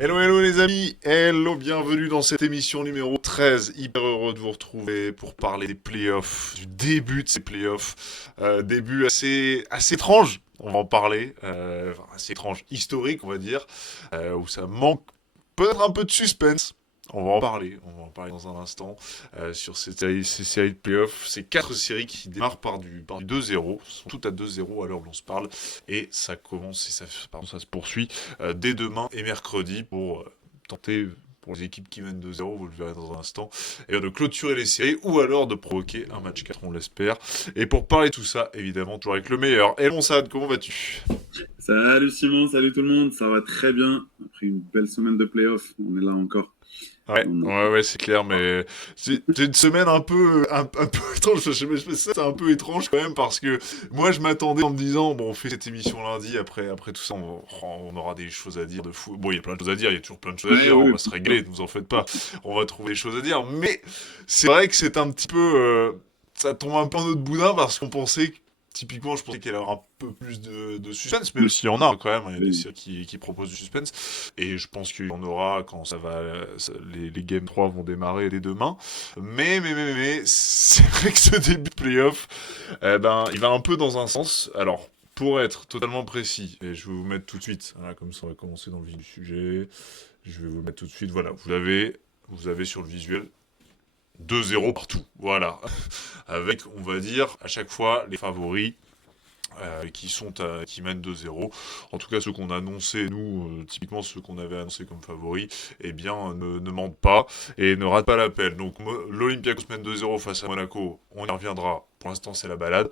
Hello, hello les amis, hello, bienvenue dans cette émission numéro 13. Hyper heureux de vous retrouver pour parler des playoffs, du début de ces playoffs. Début assez étrange, on va en parler, assez étrange, historique on va dire, où ça manque peut-être un peu de suspense. On va en parler dans un instant sur ces séries de playoffs, ces quatre séries qui démarrent par du 2-0, sont toutes à 2-0 à l'heure où l'on se parle, et ça commence et ça se poursuit dès demain et mercredi pour tenter, pour les équipes qui mènent 2-0, vous le verrez dans un instant, et de clôturer les séries ou alors de provoquer un match 4, on l'espère. Et pour parler de tout ça, évidemment, toujours avec le meilleur. Et mon Sad, comment vas-tu? Salut Simon, salut tout le monde, ça va très bien. Après une belle semaine de playoff, on est là encore. Ouais, On- ouais, ouais, c'est clair, mais c'est une semaine un peu étrange. Ça, c'est un peu étrange quand même parce que moi, je m'attendais en me disant, bon, on fait cette émission lundi, après tout ça, on aura des choses à dire de fou. Bon, il y a plein de choses à dire, il y a toujours plein de choses à Ouais, dire, on oui, va se bien sûr. régler, ne vous en faites pas. On va trouver des choses à dire, mais c'est vrai que c'est un petit peu, ça tombe un peu en autre boudin parce qu'on pensait typiquement, je pensais qu'elle aurait un peu plus de suspense, mais s'il y en a quand même, il y a des Oui. séries qui proposent du suspense. Et je pense qu'il y en aura quand les Game 3 vont démarrer dès demain. Mais, c'est vrai que ce début de playoff, il va un peu dans un sens. Alors, pour être totalement précis, et je vais vous mettre tout de suite, voilà, comme ça on va commencer dans le vif du sujet, je vais vous mettre tout de suite, voilà, vous avez sur le visuel 2-0 partout, voilà. Avec, on va dire, à chaque fois, les favoris qui mènent 2-0. En tout cas, ceux qu'on a annoncés, nous, typiquement ceux qu'on avait annoncés comme favoris, eh bien, ne mentent pas et ne ratent pas l'appel. Donc, l'Olympiakos mène 2-0 face à Monaco, on y reviendra. Pour l'instant, c'est la balade.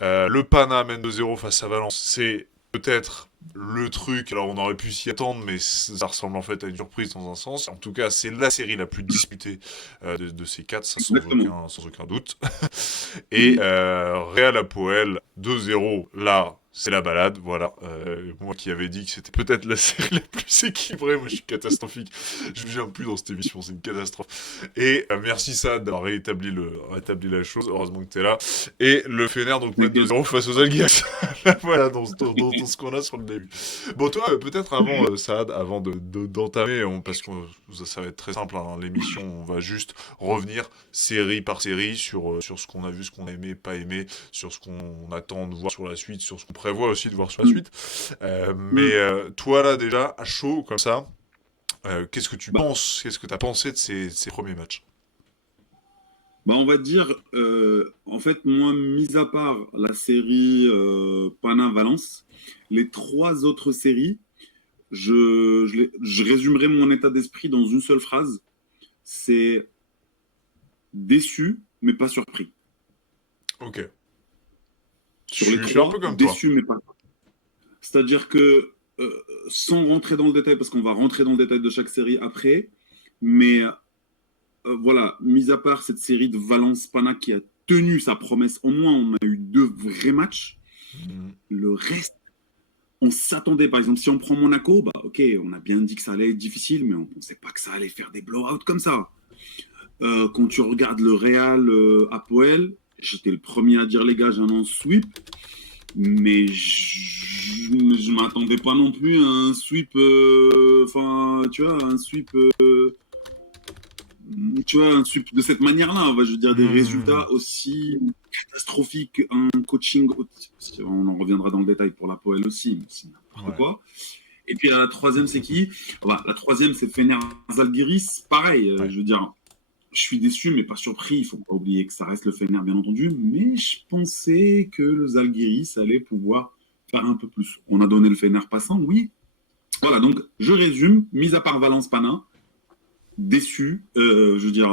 Le Pana mène 2-0 face à Valence, c'est peut-être le truc, alors on aurait pu s'y attendre, mais ça ressemble en fait à une surprise dans un sens. En tout cas, c'est la série la plus disputée de ces quatre, ça, Exactement. sans aucun doute. Et Mhm. Real Apoel 2-0, là, c'est la balade, voilà. Moi qui avais dit que c'était peut-être la série la plus équilibrée, moi je suis catastrophique. Je ne viens plus dans cette émission, c'est une catastrophe. Et merci Saad d'avoir rétabli la chose, heureusement que t'es là. Et le Fener donc mène T'inquiète. 2-0 face aux Algiers. Voilà, dans ce qu'on a sur le début. Bon, toi, peut-être avant, Saad, avant d'entamer, parce que ça va être très simple, hein, l'émission, on va juste revenir série par série sur ce qu'on a vu, ce qu'on a aimé, pas aimé, sur ce qu'on attend de voir sur la suite, sur ce qu'on prévoit aussi de voir sur la Mhm. suite. Mais Mhm. toi là déjà, à chaud comme ça, qu'est-ce que tu Bah, penses, qu'est-ce que tu as pensé de ces premiers matchs? on va dire, en fait, moi, mis à part la série Pana-Valence, les trois autres séries, je résumerai mon état d'esprit dans une seule phrase, c'est déçu, mais pas surpris. Ok, Sur les je suis un peu trois, comme toi. déçu, mais pas. C'est-à-dire que, sans rentrer dans le détail, parce qu'on va rentrer dans le détail de chaque série après, mais voilà, mis à part cette série de Valence-Pana qui a tenu sa promesse, au moins on a eu deux vrais matchs. Mhm. Le reste, on s'attendait, par exemple, si on prend Monaco, bah ok, on a bien dit que ça allait être difficile, mais on ne pensait pas que ça allait faire des blowouts comme ça. Quand tu regardes le Real à Poel, j'étais le premier à dire les gars, j'ai un sweep. Mais je m'attendais pas non plus à un sweep, enfin, tu vois, un sweep, tu vois, un sweep de cette manière-là. Je veux dire, des Mhm. résultats aussi catastrophiques, un coaching, on en reviendra dans le détail pour la Poel aussi, mais c'est n'importe Ouais. quoi. Et puis la troisième, c'est qui? Voilà, la troisième, c'est Fener Zalgiris. Pareil, Ouais. je veux dire, je suis déçu, mais pas surpris. Il faut pas oublier que ça reste le Fener, bien entendu. Mais je pensais que le Zalgiris allait pouvoir faire un peu plus. On a donné le Fener passant, oui. Voilà, donc je résume. Mis à part Valence Panin, déçu, je veux dire,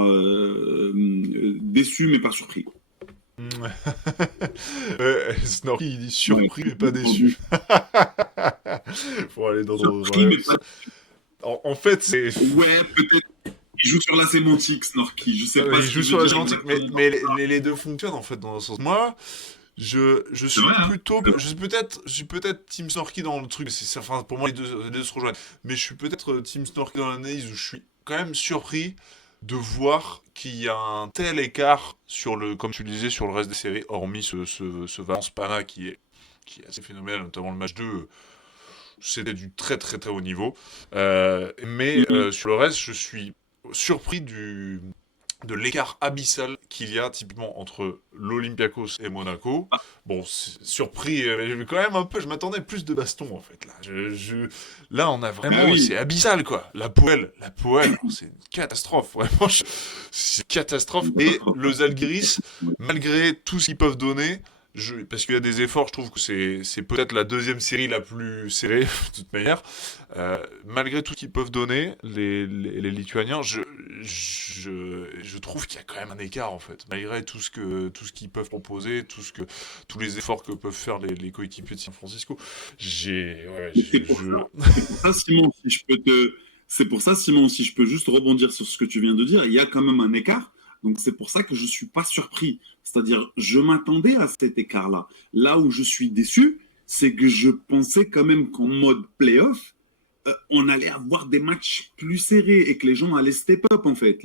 déçu, mais pas surpris. Mhm. Snorky, il dit Ouais. surpris mais pas déçu. Faut aller Surpris, mais pas. En fait, c'est. Ouais, peut-être. Il joue sur la sémantique, Snorky. Je sais pas Il ce joue qu'il veut sur la dire sémantique, exactement. mais les deux fonctionnent en fait dans un sens. Moi, je C'est suis vrai, hein? plutôt, C'est vrai. je suis peut-être Team Snorky dans le truc. Enfin, pour moi, les deux se rejoignent. Mais je suis peut-être Team Snorky dans l'analyse où je suis quand même surpris de voir qu'il y a un tel écart sur comme tu le disais, sur le reste des séries, hormis ce Valence Pana qui est assez phénoménal, notamment le match 2. c'était du très très très haut niveau. Mais Mhm. sur le reste, je suis surpris de l'écart abyssal qu'il y a typiquement entre l'Olympiakos et Monaco. Ah, Bon, surpris, mais quand même un peu, je m'attendais plus de baston en fait. Là, là on a bah vraiment, oui. c'est abyssal quoi. La Poel, alors, c'est une catastrophe, vraiment, c'est une catastrophe. Et le Zalgiris, malgré tout ce qu'ils peuvent donner, parce qu'il y a des efforts, je trouve que c'est peut-être la deuxième série la plus serrée, de toute manière. Malgré tout ce qu'ils peuvent donner, les Lituaniens, je trouve qu'il y a quand même un écart en fait. Malgré tout ce qu'ils peuvent proposer, tous les efforts que peuvent faire les coéquipiers de San Francisco, Mais c'est pour ça, Simon, si je peux c'est pour ça, Simon, si je peux juste rebondir sur ce que tu viens de dire, il y a quand même un écart. Donc c'est pour ça que je suis pas surpris. C'est-à-dire, je m'attendais à cet écart-là. Là où je suis déçu, c'est que je pensais quand même qu'en mode playoff, on allait avoir des matchs plus serrés et que les gens allaient step up en fait.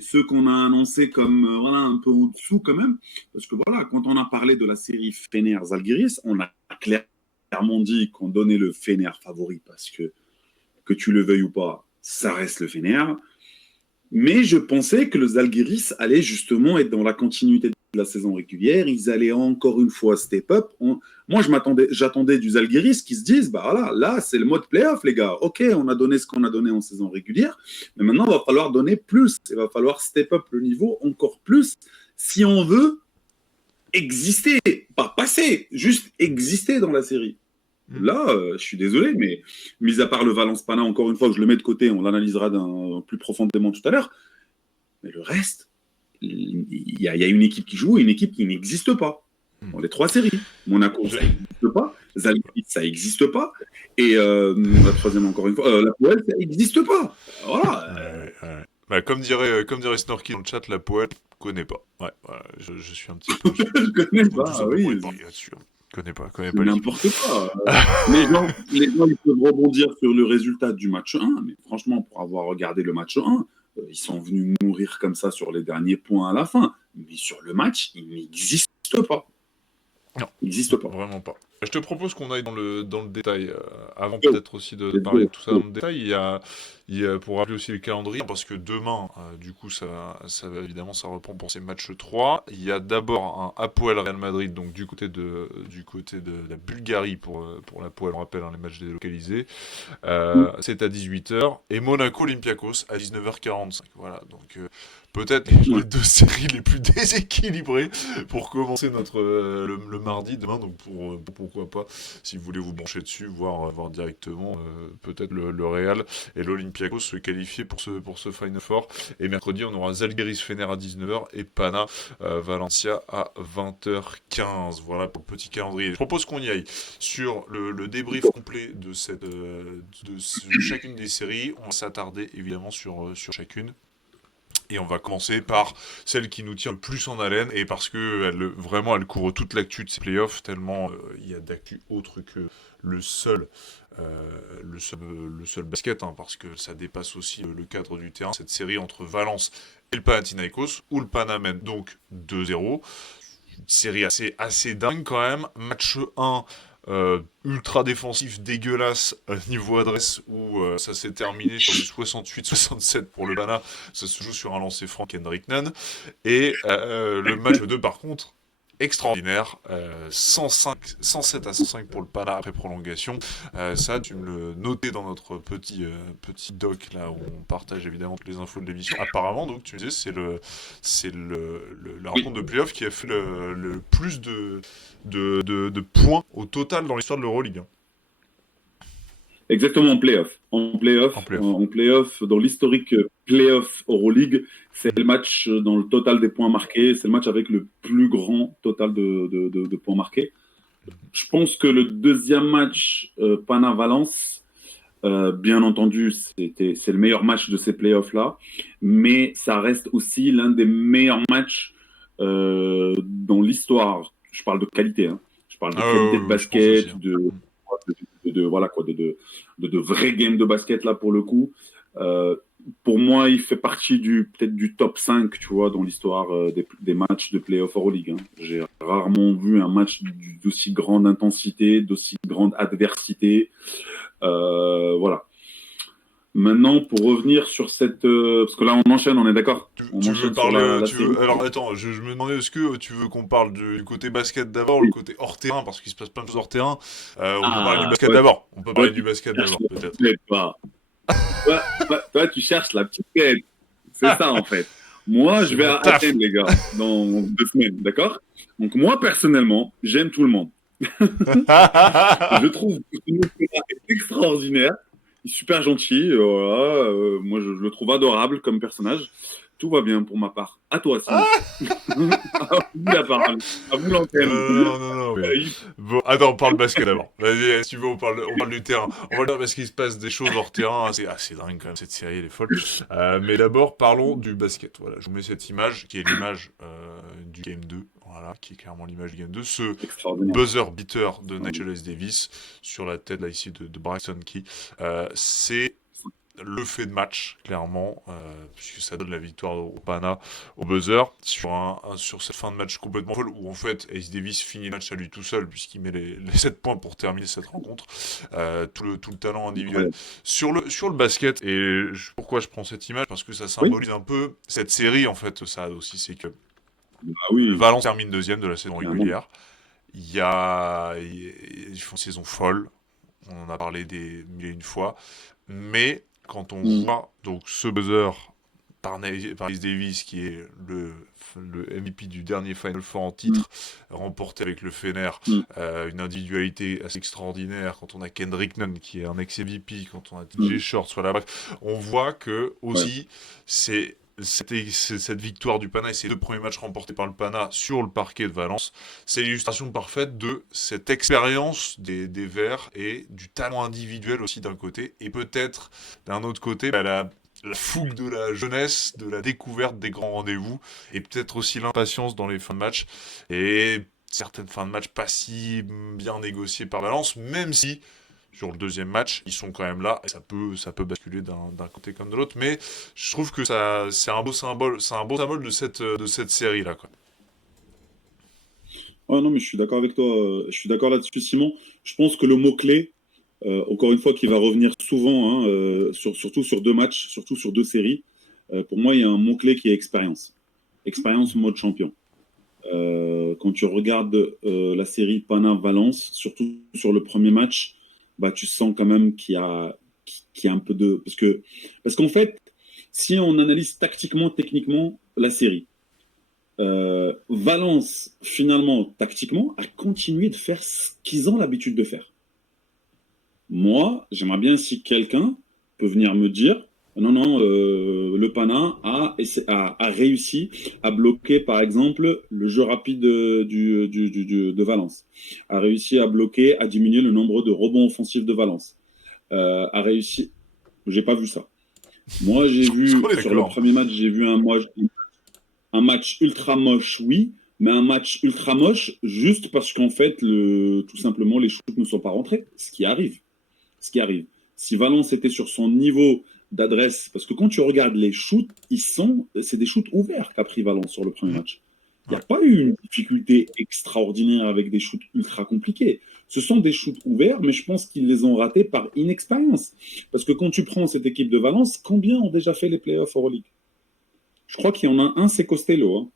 Ceux qu'on a annoncés comme voilà, un peu au-dessous quand même. Parce que voilà, quand on a parlé de la série Fener-Zalgiris, on a clairement dit qu'on donnait le Fener favori parce que tu le veuilles ou pas, ça reste le Fener. Mais je pensais que le Zalgiris allait justement être dans la continuité de la saison régulière. Ils allaient encore une fois step up. Moi, j'attendais du Zalgiris qui se disent, bah voilà, là, c'est le mode playoff, les gars. Ok, on a donné ce qu'on a donné en saison régulière, mais maintenant, il va falloir donner plus. Il va falloir step up le niveau encore plus si on veut exister, pas passer, juste exister dans la série. Mm. Là, je suis désolé, mais mis à part le Valence Pana, encore une fois, je le mets de côté, on l'analysera plus profondément tout à l'heure. Mais le reste, il y a une équipe qui joue et une équipe qui n'existe pas. Dans les trois séries. Monaco, ça n'existe pas. Zalgiris, ça n'existe pas. Et la troisième, encore une fois, la Poel, ça n'existe pas. Voilà. Ouais. Bah, comme dirait Snorky dans le chat, la Poel connaît pas. Ouais, voilà, je suis un petit peu. Je ne connais Faut tout pas, simplement y oui. parler là-dessus. Connais C'est pas l'équipe. n'importe quoi. Les gens, ils peuvent rebondir sur le résultat du match 1, mais franchement, pour avoir regardé le match 1, ils sont venus mourir comme ça sur les derniers points à la fin. Mais sur le match, il n'existe pas. Non, Il n'existe pas. vraiment pas. Je te propose qu'on aille dans le détail, avant Oh, peut-être aussi de parler de tout ça dans le détail. Pour rappeler aussi le calendrier, parce que demain, du coup, évidemment, ça reprend pour ces matchs 3. Il y a d'abord un Apoel Real Madrid, donc du côté de la Bulgarie pour l'Apoel, on rappelle, hein, les matchs délocalisés. C'est à 18h. Et Monaco Olympiakos à 19h45. Voilà, donc peut-être les deux séries les plus déséquilibrées pour commencer le mardi demain. Donc pourquoi pas, si vous voulez vous brancher dessus, voir directement peut-être le Real et l'Olympiakos se qualifier pour ce Final Four. Et mercredi, on aura Zalgiris Fener à 19h et Pana Valencia à 20h15. Voilà pour le petit calendrier. Je propose qu'on y aille sur le débrief complet de chacune des séries. On va s'attarder évidemment sur chacune. Et on va commencer par celle qui nous tient le plus en haleine, et parce que vraiment elle couvre toute l'actu de ces playoffs, tellement il y a d'actu autre que le seul, le seul basket, hein, parce que ça dépasse aussi le cadre du terrain. Cette série entre Valence et le Panathinaikos, où le Pana mène donc 2-0. Une série assez dingue quand même. Match 1, ultra défensif, dégueulasse niveau adresse, où ça s'est terminé sur du 68-67 pour le Pana. Ça se joue sur un lancer franc Kendrick Nunn. Et le match 2 par contre, extraordinaire, 107-105 pour le Pana après prolongation. Ça, tu me le notais dans notre petit doc là où on partage évidemment toutes les infos de l'émission. Apparemment, donc tu me disais, la rencontre de playoff qui a fait le plus de points au total dans l'histoire de l'Euroleague. Exactement, en playoff. En playoff, dans l'historique playoff Euroleague, c'est le match dans le total des points marqués, c'est le match avec le plus grand total de points marqués. Je pense que le deuxième match, Pana-Valence, bien entendu, c'est le meilleur match de ces playoffs-là, mais ça reste aussi l'un des meilleurs matchs dans l'histoire. Je parle de qualité, hein. Je parle de qualité de basket, aussi, hein. voilà quoi, de vrais games de basket là pour le coup. pour moi, il fait partie peut-être du top 5, tu vois, dans l'histoire des matchs de Playoff Euroleague. Hein. J'ai rarement vu un match d'aussi grande intensité, d'aussi grande adversité. Voilà. Maintenant, pour revenir sur cette... parce que là, on enchaîne, on est d'accord? On Tu veux enchaîne sur parler, la tu veux, série. alors attends, je me demandais, est-ce que tu veux qu'on parle du côté basket d'abord, le Oui. côté hors terrain, parce qu'il se passe plein de choses hors terrain. On peut parler du Ah, basket ouais. d'abord. On peut Toi, parler du tu basket cherches d'abord, la peut-être. petite tête, toi. Toi, tu cherches la petite tête. C'est ça, en fait. Moi, C'est je vais mon à taf. Athènes, les gars, dans 2 semaines, d'accord? Donc, moi, personnellement, j'aime tout le monde. Je trouve que ce mec-là est extraordinaire, il est super gentil, voilà, moi je le trouve adorable comme personnage. Tout va bien pour ma part. À toi, Simon. À vous la parole. À vous l'antenne. Non, non, non, mais... Bon, attends, on parle basket d'abord. Vas-y, si tu veux, on parle du terrain. On va le dire parce qu'il se passe des choses hors terrain. C'est assez dingue quand même, cette série, elle est folle. Mais d'abord, parlons du basket. Voilà, je vous mets cette image, qui est l'image du Game 2. Voilà, qui est clairement l'image du Game 2. Ce Extraordinaire. buzzer beater de Nigel S. Davis sur la tête, là, ici, de Bryson Key. C'est le fait de match, clairement, puisque ça donne la victoire au Pana, au buzzer, sur cette fin de match complètement folle, où en fait Ace Davis finit le match à lui tout seul, puisqu'il met les 7 points pour terminer cette rencontre, tout le talent individuel. Incroyable. Sur le basket, et pourquoi je prends cette image, parce que ça Oui. symbolise un peu cette série, en fait, ça aussi, c'est que Ah le oui, Valence termine deuxième de la saison clairement. régulière, ils font une saison folle, on en a parlé des mille et une fois, mais quand on Mm. voit donc ce buzzer par Ace Davis, qui est le MVP du dernier Final Four en Mm. titre, remporté avec le Fener, Mm. une individualité assez extraordinaire, quand on a Kendrick Nunn, qui est un ex-MVP, quand on a TJ Mm. Shorts, voilà, bref, on voit que, Ouais. aussi, cette victoire du Pana et ces 2 premiers matchs remportés par le Pana sur le parquet de Valence, c'est l'illustration parfaite de cette expérience des Verts et du talent individuel aussi d'un côté, et peut-être d'un autre côté, la fougue de la jeunesse, de la découverte des grands rendez-vous, et peut-être aussi l'impatience dans les fins de match, et certaines fins de match pas si bien négociées par Valence, même si sur le deuxième match, ils sont quand même là, et ça peut basculer d'un côté comme de l'autre, mais je trouve que c'est un beau symbole de cette série-là, quoi. Oh non, mais je suis d'accord avec toi. Je suis d'accord là-dessus, Simon. Je pense que le mot-clé, encore une fois, qui va revenir souvent, hein, surtout sur 2 matchs, surtout sur 2 séries, pour moi, il y a un mot-clé qui est expérience. Expérience mode champion. Quand tu regardes la série Pana-Valence, surtout sur le premier match, bah, tu sens quand même qu'il y a un peu de... Parce qu'en fait, si on analyse tactiquement, techniquement la série, Valence, finalement, tactiquement, a continué de faire ce qu'ils ont l'habitude de faire. Moi, j'aimerais bien si quelqu'un peut venir me dire, non, non, le Pana a réussi à bloquer, par exemple, le jeu rapide de Valence, a réussi à bloquer, à diminuer le nombre de rebonds offensifs de Valence, a réussi. J'ai pas vu ça. Moi, j'ai vu On est sur le d'accord. premier match, j'ai vu un match ultra moche, oui, mais un match ultra moche juste parce qu'en fait, tout simplement, les shoots ne sont pas rentrés, ce qui arrive. Ce qui arrive. Si Valence était sur son niveau d'adresse, parce que quand tu regardes les shoots, c'est des shoots ouverts qu'a pris Valence sur le premier Mhm. match. Il n'y Ouais. a pas eu une difficulté extraordinaire avec des shoots ultra compliqués. Ce sont des shoots ouverts, mais je pense qu'ils les ont ratés par inexpérience. Parce que quand tu prends cette équipe de Valence, combien ont déjà fait les playoffs Euroleague? Je crois qu'il y en a un, c'est Costello. Hein.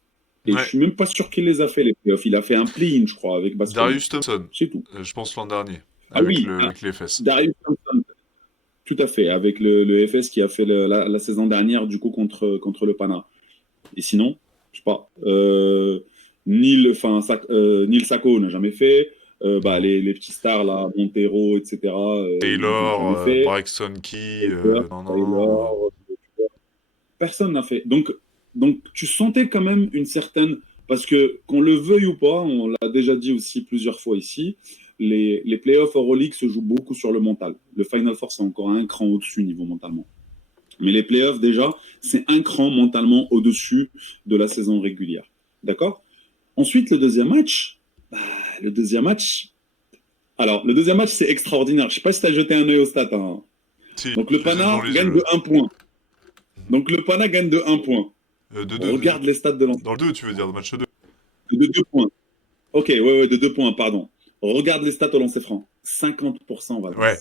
Et je Ouais. suis même pas sûr qu'il les a fait, les playoffs. Il a fait un play-in, je crois, avec Basconia. Darius Thompson, C'est tout. je pense l'an dernier, Ah oui, avec les fesses. Darius Thompson. Tout à fait, avec le FS qui a fait la saison dernière, du coup, contre le Pana. Et sinon, je sais pas. Neil Sacco n'a jamais fait. Bah, Non. les petits stars, là, Montero, etc., ils n'ont jamais Taylor, fait. Braxton Key, Taylor, non, non, non. Taylor, personne n'a fait. Donc, tu sentais quand même une certaine. Parce que, qu'on le veuille ou pas, on l'a déjà dit aussi plusieurs fois ici, les playoffs Euroleague se jouent beaucoup sur le mental. Le Final Four, c'est encore un cran au-dessus niveau mentalement. Mais les playoffs, déjà, c'est un cran mentalement au-dessus de la saison régulière. D'accord? Ensuite, le deuxième match. Bah, le deuxième match. Alors, le deuxième match, c'est extraordinaire. Je ne sais pas si tu as jeté un œil au stat. Hein. Si, Donc, le je les ai devant Pana les gagne yeux, de là. 1 point. Donc le Pana gagne de 1 point. De 2. Regarde les stats de l'ancien. Dans le 2, tu veux dire, le match 2. De 2 points. Ok, ouais, de 2 points, pardon. Regarde les stats au lancer franc. 50% Valence. Ouais.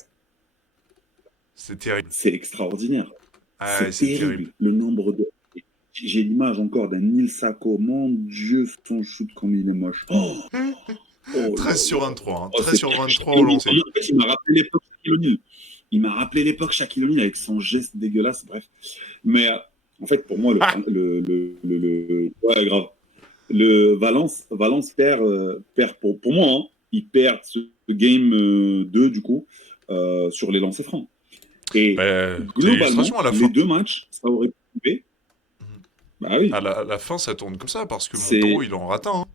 C'est terrible. C'est extraordinaire. Ah, c'est terrible. Le nombre de... J'ai l'image encore d'un Nil Sako. Mon Dieu, son shoot comme il est moche. 13 sur 23. Hein. Oh, 13 sur 23 au lancer. En fait, il m'a rappelé l'époque Shaquille O'Neal. Il m'a rappelé l'époque Shaquille O'Neal avec son geste dégueulasse, bref. Mais en fait, pour moi, ouais, grave. Le Valence perd pour moi, hein, il perd ce game 2 du coup sur les lancers francs. Et globalement, les 2 matchs, ça aurait pu. Bah oui. À la fin, ça tourne comme ça parce que Montero, il en rate un. Hein.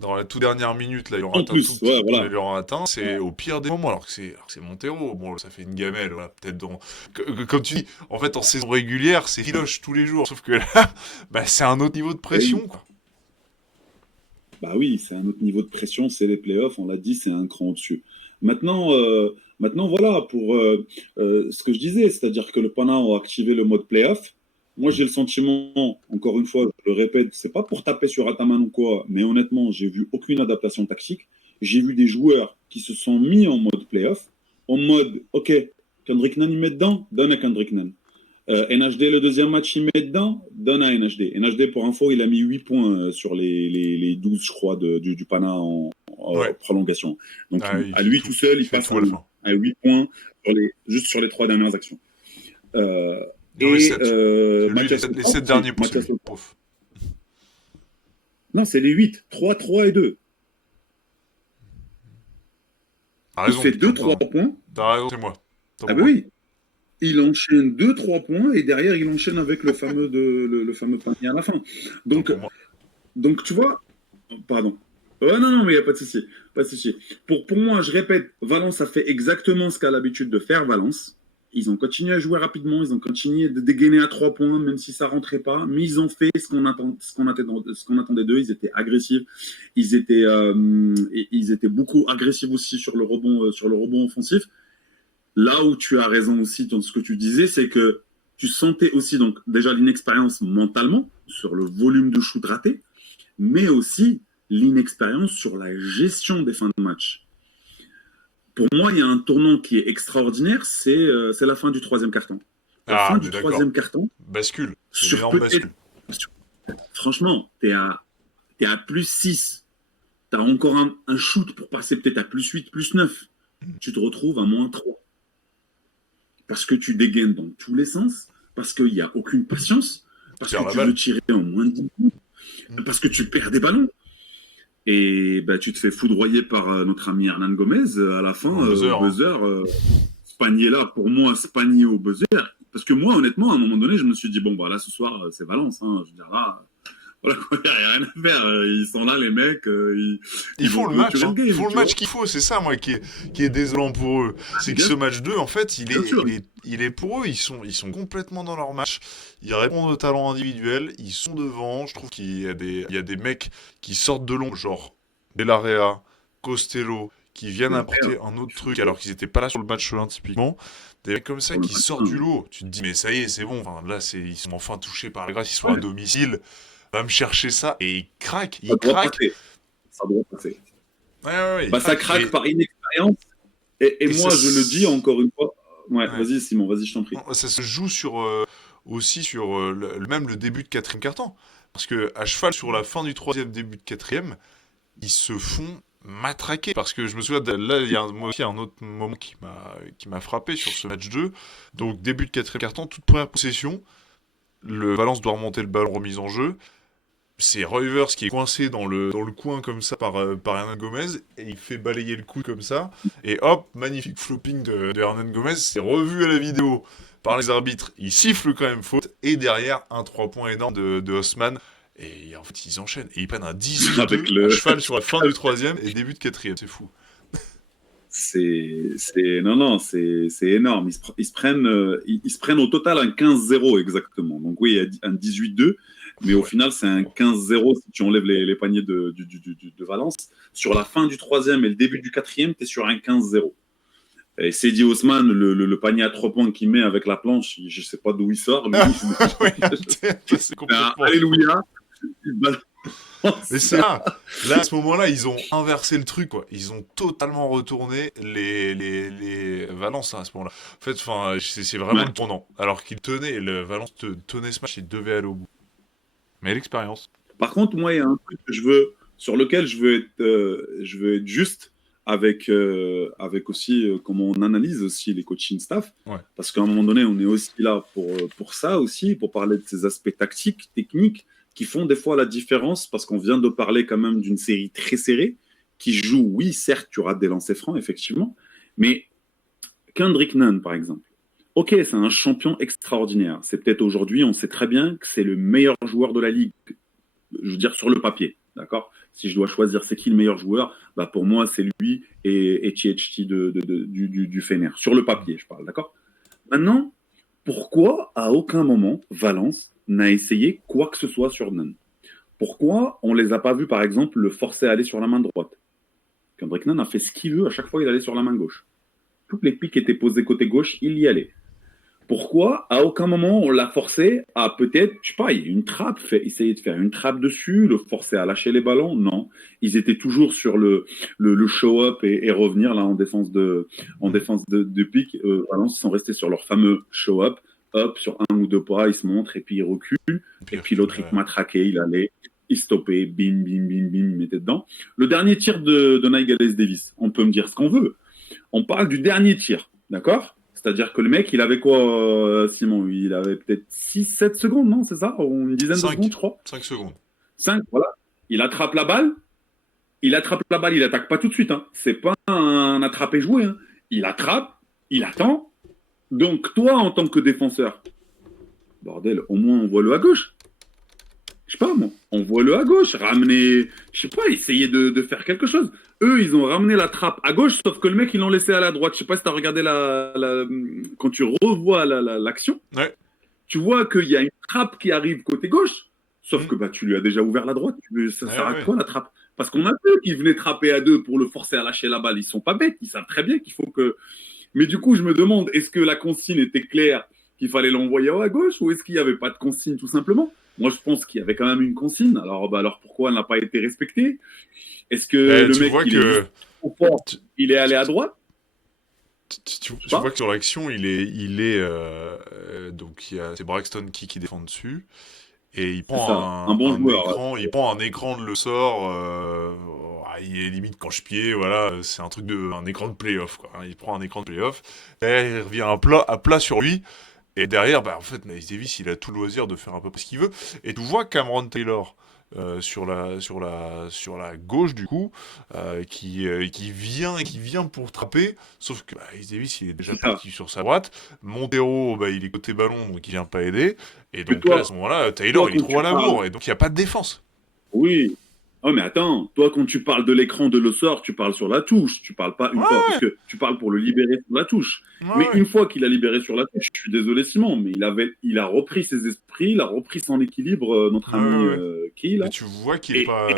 Dans la toute dernière minute, là, il en rate un tout. Ouais, voilà. Il en rate un, c'est au pire des moments, alors que c'est Montero. Bon, ça fait une gamelle, voilà, peut-être dans... Comme tu dis, en fait, en saison régulière, c'est filoche tous les jours. Sauf que là, bah, c'est un autre niveau de pression, quoi. Bah oui, c'est un autre niveau de pression, c'est les playoffs, on l'a dit, c'est un cran au-dessus. Maintenant, voilà, pour ce que je disais, c'est-à-dire que le Pana a activé le mode playoff. Moi, j'ai le sentiment, encore une fois, je le répète, c'est pas pour taper sur Ataman ou quoi, mais honnêtement, j'ai vu aucune adaptation tactique. J'ai vu des joueurs qui se sont mis en mode playoff, en mode, ok, Kendrick Nunn, il met dedans, donne à Kendrick Nunn. NHD, le deuxième match, il met dedans, donne à NHD. NHD, pour info, il a mis 8 points sur les 12, je crois, du Pana en prolongation. Donc, à lui tout seul, il passe à 8 points juste sur les 3 dernières actions. Les 7 derniers points, c'est non, c'est les 8. 3, 3 et 2. Il fait 2-3 points. T'as raison, c'est moi. Ah bah oui. Il enchaîne 2-3 points et derrière, il enchaîne avec le fameux panier à la fin. Donc tu vois... Pardon. Non, mais il n'y a pas de souci. Pas de souci. Pour moi, je répète, Valence a fait exactement ce qu'a l'habitude de faire, Valence. Ils ont continué à jouer rapidement, ils ont continué de dégainer à 3 points, même si ça ne rentrait pas. Mais ils ont fait ce qu'on attendait d'eux. Ils étaient agressifs. Ils étaient beaucoup agressifs aussi sur le rebond offensif. Là où tu as raison aussi dans ce que tu disais, c'est que tu sentais aussi donc déjà l'inexpérience mentalement sur le volume de shoot raté, mais aussi l'inexpérience sur la gestion des fins de match. Pour moi, il y a un tournant qui est extraordinaire, c'est la fin du 3e carton. La fin du 3e carton. Bascule. Sur énorme bascule. Franchement, t'es à plus 6. T'as encore un shoot pour passer peut-être à plus 8, plus 9. Tu te retrouves à moins 3. Parce que tu dégaines dans tous les sens, parce qu'il n'y a aucune patience, parce que tu veux tirer en moins de 10 minutes, parce que tu perds des ballons. Et bah, tu te fais foudroyer par notre ami Hernan Gomez à la fin, buzzer. Spagné pour moi, Spagné au buzzer. Parce que moi, honnêtement, à un moment donné, je me suis dit, bon, bah là, ce soir, c'est Valence. Hein. Je veux dire, là, voilà, il n'y a rien à faire. Ils sont là, les mecs. Ils font le match. Ils font le match qu'il faut. C'est ça, moi, qui est désolant pour eux. C'est que ce match 2, en fait, il est pour eux. Ils sont complètement dans leur match. Ils répondent aux talents individuels. Ils sont devant. Je trouve qu'il y a des mecs qui sortent de l'ombre, genre Delarea, Costello, qui viennent apporter un autre truc alors qu'ils n'étaient pas là sur le match 1 typiquement. Des mecs comme ça qui sortent du lot. Tu te dis, mais ça y est, c'est bon. Enfin, là, ils sont enfin touchés par la grâce. Ils sont à domicile. Va me chercher ça et il craque. Ça doit passer. Ouais, ça craque par inexpérience. Et moi, je le dis encore une fois. Ouais. Vas-y, Simon, vas-y, je t'en prie. Ça se joue aussi sur même le début de 4e quart-temps. Parce que à cheval sur la fin du 3e, début de 4e, ils se font matraquer. Parce que je me souviens, là, il y a un autre moment qui m'a frappé sur ce match 2. Donc, début de 4e quart-temps, toute première possession. Le Valence doit remonter le ballon, remise en jeu. C'est Rivers qui est coincé dans le coin comme ça par Hernan Gomez et il fait balayer le coup comme ça et hop, magnifique flopping de Hernan Gomez, c'est revu à la vidéo par les arbitres, il siffle quand même faute et derrière un 3 points énorme de Haussmann et en fait ils enchaînent et ils prennent un 18-2 à cheval sur la fin du 3e et début de 4e, c'est fou. C'est énorme. Ils se prennent au total un 15-0 exactement. Donc oui, un 18-2, mais au final c'est un 15-0 si tu enlèves les paniers de Valence. Sur la fin du 3e et le début du 4e, tu es sur un 15-0. Et Seydi Ousmane, le panier à 3 points qu'il met avec la planche, je ne sais pas d'où il sort. Lui, Ouais, c'est complètement... Alléluia. Mais c'est là, à ce moment-là, ils ont inversé le truc, quoi. Ils ont totalement retourné les Valence, hein, à ce moment-là. En fait, c'est vraiment le tournant. Alors qu'ils tenaient, le Valence tenait ce match, ils devaient aller au bout. Mais l'expérience. Par contre, moi, il y a un truc sur lequel je veux être juste avec aussi comment on analyse aussi les coaching staff. Ouais. Parce qu'à un moment donné, on est aussi là pour ça aussi, pour parler de ces aspects tactiques, techniques, qui font des fois la différence, parce qu'on vient de parler quand même d'une série très serrée, qui joue, oui, certes, tu auras des lancers francs, effectivement, mais Kendrick Nunn, par exemple. Ok, c'est un champion extraordinaire. C'est peut-être aujourd'hui, on sait très bien que c'est le meilleur joueur de la ligue, je veux dire sur le papier, d'accord. Si je dois choisir c'est qui le meilleur joueur, bah pour moi c'est lui et THT du Fener. Sur le papier, je parle, d'accord. Maintenant, pourquoi à aucun moment Valence n'a essayé quoi que ce soit sur Nunn? Pourquoi on les a pas vus, par exemple, le forcer à aller sur la main droite? Kendrick Nunn a fait ce qu'il veut, à chaque fois il allait sur la main gauche. Toutes les piques étaient posées côté gauche, il y allait. Pourquoi à aucun moment on l'a forcé à peut-être, je sais pas, il y a une trappe, essayer de faire une trappe dessus, le forcer à lâcher les ballons? Non. Ils étaient toujours sur le show-up et revenir là en défense de pique. Valence, ils sont restés sur leur fameux show-up. Hop, sur un ou deux pas, ils se montrent et puis ils reculent. Et puis l'autre, il matraquait, il allait, il stoppait, bim, bim, bim, bim, il mettait dedans. Le dernier tir de Nigel Davis, on peut me dire ce qu'on veut. On parle du dernier tir, d'accord? C'est-à-dire que le mec, il avait quoi, Simon? Il avait peut-être 6-7 secondes, non? C'est ça? Ou une dizaine de secondes, je crois. 5 secondes. 5, voilà. Il attrape la balle, il attaque pas tout de suite. Hein. C'est pas un attraper-jouer. Hein. Il attrape, il attend. Donc, toi, en tant que défenseur, bordel, au moins, envoie-le à gauche. Je sais pas, moi. Envoie-le à gauche. Ramener, je sais pas, essayer de faire quelque chose. Eux, ils ont ramené la trappe à gauche, sauf que le mec, ils l'ont laissé à la droite. Je sais pas si t'as regardé quand tu revois l'action. Ouais. Tu vois qu'il y a une trappe qui arrive côté gauche, sauf que bah, tu lui as déjà ouvert la droite. Ça sert à quoi, la trappe? Parce qu'on a vu qu'ils venaient trapper à deux pour le forcer à lâcher la balle. Ils sont pas bêtes. Ils savent très bien qu'il faut que... Mais du coup, je me demande, est-ce que la consigne était claire qu'il fallait l'envoyer à gauche ou est-ce qu'il n'y avait pas de consigne tout simplement? Moi, je pense qu'il y avait quand même une consigne. Alors pourquoi elle n'a pas été respectée? Est-ce que le mec, il est allé à droite? Tu vois que sur l'action, donc c'est Braxton qui défend dessus et il prend il prend un écran de le sort. Il est limite canche-pied, voilà, c'est un écran de play-off, quoi. Il prend un écran de play-off, et il revient à plat sur lui, et derrière, bah, en fait, Miles Davis, il a tout le loisir de faire un peu ce qu'il veut, et tu vois Cameron Taylor sur la gauche, du coup, qui vient pour trapper, sauf que Miles Davis, il est déjà parti sur sa droite, Montero, il est côté ballon, donc il vient pas aider, et donc là, à ce moment-là, Taylor, il est trop à l'amour, et donc il n'y a pas de défense. Oui. Oh mais attends, toi quand tu parles de l'écran de le sort, tu parles sur la touche, tu parles pas une fois, parce que tu parles pour le libérer sur la touche. Mais une fois qu'il a libéré sur la touche, je suis désolé Simon, mais il a repris ses esprits, il a repris son équilibre, notre ami qui là. Mais tu vois qu'il est pas...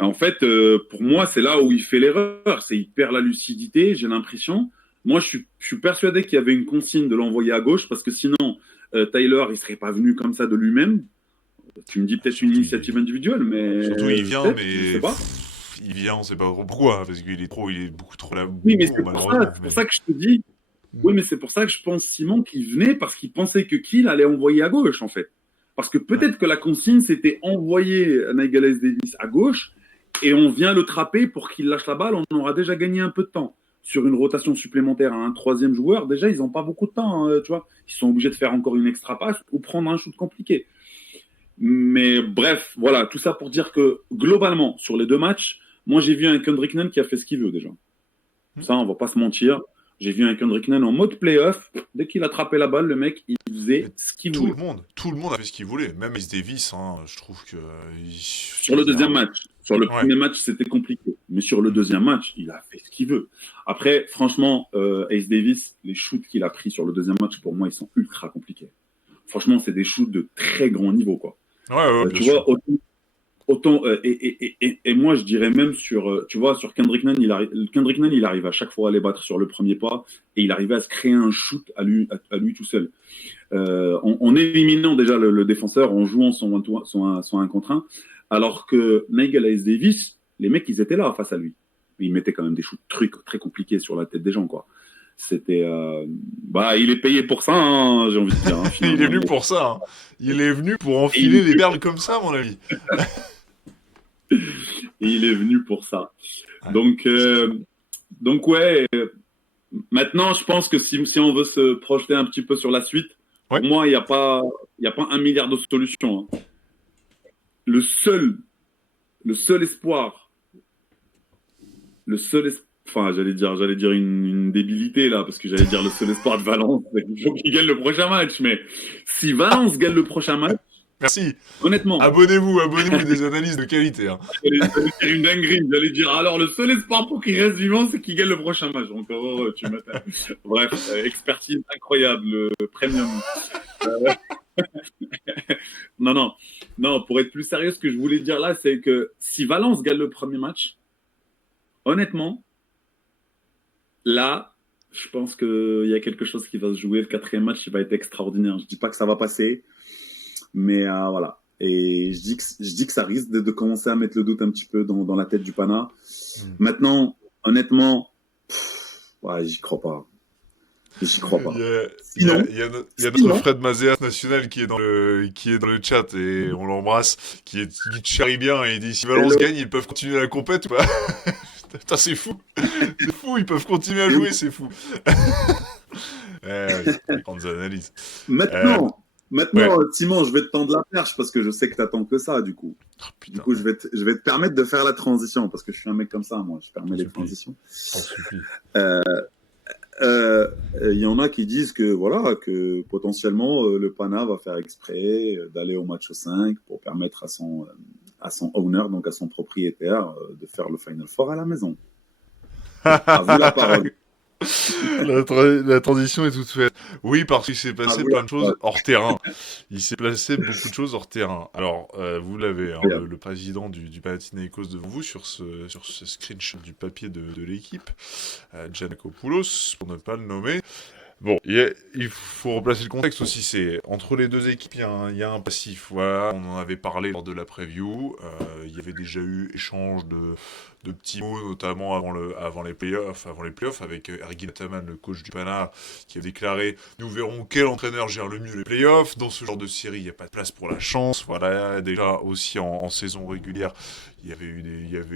En fait, pour moi, c'est là où il fait l'erreur, c'est il perd la lucidité, j'ai l'impression. Moi, je suis persuadé qu'il y avait une consigne de l'envoyer à gauche, parce que sinon, Tyler, il serait pas venu comme ça de lui-même. Tu me dis peut-être une initiative individuelle, mais... Surtout, il vient, mais... Je sais pas. Il vient, on sait pas pourquoi, parce qu'il est beaucoup trop là. Oui, mais c'est pour ça que je te dis... Oui, mais c'est pour ça que je pense, Simon, qu'il venait parce qu'il pensait que Kiel allait envoyer à gauche, en fait. Parce que peut-être que la consigne, c'était envoyer Nigel Davis à gauche et on vient le trapper pour qu'il lâche la balle. On aura déjà gagné un peu de temps. Sur une rotation supplémentaire à un troisième joueur, déjà, ils n'ont pas beaucoup de temps, tu vois. Ils sont obligés de faire encore une extra passe ou prendre un shoot compliqué. Mais bref, voilà, tout ça pour dire que globalement, sur les deux matchs, moi j'ai vu un Kendrick Nunn qui a fait ce qu'il veut déjà. Ça, on va pas se mentir. J'ai vu un Kendrick Nunn en mode playoff. Dès qu'il attrapait la balle, le mec, il faisait ce qu'il voulait. Tout le monde a fait ce qu'il voulait. Même Miles Davis, je trouve que... Sur le deuxième match. Sur le premier match, c'était compliqué. Mais sur le deuxième match, il a fait ce qu'il veut. Après, franchement, Ace Davis, les shoots qu'il a pris sur le deuxième match, pour moi, ils sont ultra compliqués. Franchement, c'est des shoots de très grand niveau, quoi. Ouais, tu vois, autant et moi je dirais même sur tu vois sur Kendrick Nunn il arrive à chaque fois à les battre sur le premier pas et il arrivait à se créer un shoot à lui tout seul en éliminant déjà le défenseur en jouant son 1 contre 1 alors que Nigel Hayes Davis les mecs ils étaient là face à lui ils mettaient quand même des shoots trucs très compliqués sur la tête des gens quoi c'était bah il est payé pour ça hein, j'ai envie de dire hein, Il est finalement venu pour ça, hein. Il est venu pour et il, enfiler les perles comme ça, à mon avis. et il est venu pour ça Ouais. donc ouais maintenant, je pense que si on veut se projeter un petit peu sur la suite, Ouais. pour moi, il y a pas 1 milliard de solutions. Hein. Le seul, le seul espoir, enfin, j'allais dire une débilité là, parce que j'allais dire le seul espoir de Valence, c'est qu'il faut qu'il gagne le prochain match. Mais si Valence gagne le prochain match, Merci. honnêtement, Abonnez-vous des analyses de qualité, hein. j'allais dire une dinguerie. J'allais dire alors le seul espoir pour qu'il reste vivant, c'est qu'il gagne le prochain match. Encore, tu m'attends. Bref, expertise incroyable, premium. Euh, non, non, non, pour être plus sérieux, ce que je voulais dire là, c'est que si Valence gagne le premier match, honnêtement, là, je pense qu'il y a quelque chose qui va se jouer. Le quatrième match, il va être extraordinaire. Je dis pas que ça va passer, mais voilà. Et je dis que ça risque de commencer à mettre le doute un petit peu dans la tête du Pana. Maintenant, honnêtement, ouais, j'y crois pas. J'y crois pas. Il y a notre Fred Mazéas national qui est dans le chat et on l'embrasse, qui te chérit bien et il dit si Valence gagne, ils peuvent continuer la compète ou pas? Putain, c'est fou. C'est fou, ils peuvent continuer à jouer, c'est fou. Grandes analyses. Maintenant, ouais. Simon, je vais te tendre la perche parce que je sais que t'attends que ça, du coup. Oh, du coup, je vais te permettre de faire la transition parce que je suis un mec comme ça, moi. Je permets les transitions. T'en supplie. Il y en a qui disent que voilà que potentiellement le Pana va faire exprès d'aller au match 5 pour permettre à son owner, donc à son propriétaire, de faire le Final Four à la maison. À vous la parole. La transition est toute faite. Oui, parce qu'il s'est passé plein de choses hors terrain. Il s'est passé beaucoup de choses hors terrain. Alors, vous l'avez, hein, le président du Panathinaikos devant vous sur ce screenshot du papier de l'équipe, Giannakopoulos, pour ne pas le nommer. Bon, il faut replacer le contexte aussi. C'est entre les deux équipes, il y a un passif. Voilà, on en avait parlé lors de la preview. Il y avait déjà eu échange de petits mots, notamment avant les playoffs, avec Ergin Ataman, le coach du Pana, qui a déclaré nous verrons quel entraîneur gère le mieux les playoffs. Dans ce genre de série, il n'y a pas de place pour la chance. Voilà, déjà aussi en saison régulière, il y avait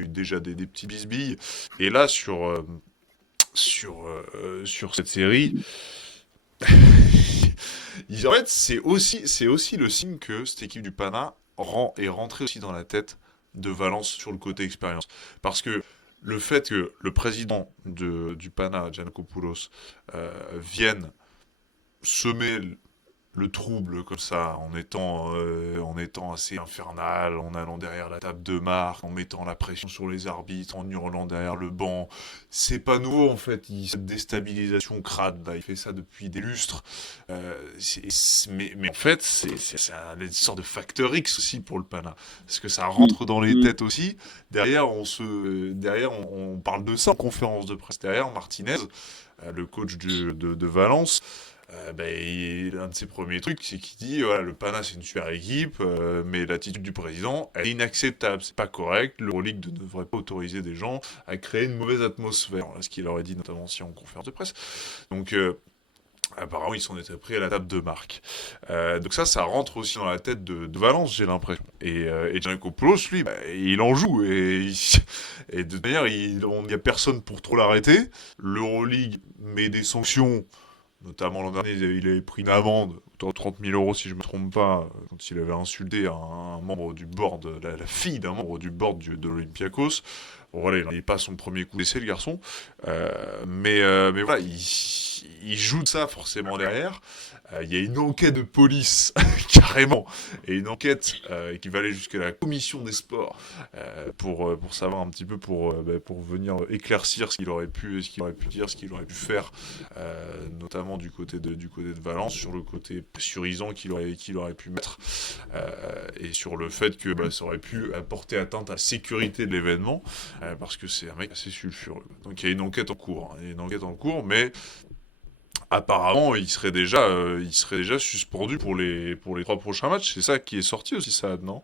eu déjà des petits bisbilles. Et là, sur cette série, en fait, c'est aussi le signe que cette équipe du Pana est rentrée aussi dans la tête de Valence sur le côté expérience. Parce que le fait que le président du Pana, Giannakopoulos, vienne semer le trouble comme ça, en étant assez infernal, en allant derrière la table de marque, en mettant la pression sur les arbitres, en hurlant derrière le banc. C'est pas nouveau en fait, cette déstabilisation crade, là, il fait ça depuis des lustres. Mais en fait, c'est une sorte de facteur X aussi pour le Pana, parce que ça rentre dans les têtes aussi. Derrière, on parle de ça en conférence de presse. Derrière, Martinez, le coach de Valence, l'un de ses premiers trucs, c'est qu'il dit voilà, le Pana c'est une super équipe, mais l'attitude du président elle est inacceptable, c'est pas correct. L'Euroleague ne devrait pas autoriser des gens à créer une mauvaise atmosphère. Voilà ce qu'il aurait dit notamment aussi en conférence de presse. Donc apparemment, ils s'en étaient pris à la table de marque. Donc ça rentre aussi dans la tête de Valence, j'ai l'impression. Et Giannakopoulos, lui, il en joue. Et de toute manière, il n'y a personne pour trop l'arrêter. L'Euroleague met des sanctions. Notamment l'an dernier, il avait pris une amende, autour de 30 000 euros si je ne me trompe pas, quand il avait insulté un membre du board, la fille d'un membre du board de l'Olympiakos. Bon, voilà, il n'en est pas son premier coup d'essai, le garçon. Mais voilà, il joue de ça forcément derrière. Il y a une enquête de police, carrément, et une enquête qui va aller jusqu'à la commission des sports pour savoir un petit peu, pour venir éclaircir ce qu'il aurait pu dire, ce qu'il aurait pu faire, notamment du côté de Valence, sur le côté pressurisant qu'il aurait pu mettre, et sur le fait que ça aurait pu apporter atteinte à la sécurité de l'événement, parce que c'est un mec assez sulfureux. Donc il y a une enquête en cours, hein, il y a une enquête en cours, mais apparemment, il serait déjà suspendu pour les 3 prochains matchs. C'est ça qui est sorti aussi, ça, non?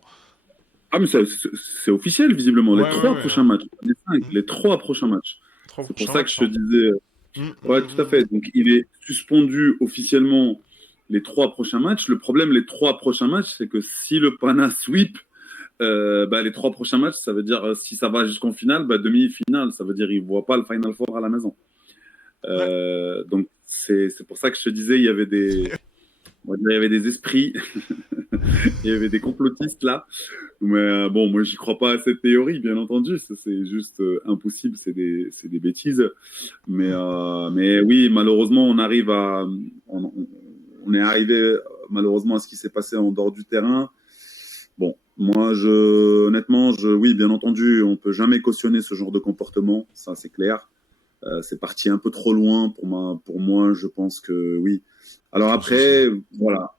Ah, mais c'est officiel, visiblement. Les Ouais, ouais, trois ouais. prochains matchs. Les cinq, Hmm. les trois prochains matchs. Trois C'est pour prochains ça que matchs, je te hein. disais. Ouais, tout à fait. Donc, il est suspendu officiellement les trois prochains matchs. Le problème, les trois prochains matchs, c'est que si le Pana sweep, les trois prochains matchs, ça veut dire, si ça va jusqu'en finale, demi-finale. Ça veut dire qu'il ne voit pas le Final Four à la maison. Ouais. Donc, c'est pour ça que je te disais, il y avait on va dire, il y avait des esprits, il y avait des complotistes là. Mais bon, moi, j'y crois pas à cette théorie, bien entendu. Ça, c'est juste impossible, c'est des bêtises. Mais oui, malheureusement, on, on est arrivé malheureusement à ce qui s'est passé en dehors du terrain. Bon, moi, honnêtement, oui, bien entendu, on peut jamais cautionner ce genre de comportement, ça c'est clair. C'est parti un peu trop loin pour moi, je pense que oui. Alors Je pense aussi. après, voilà.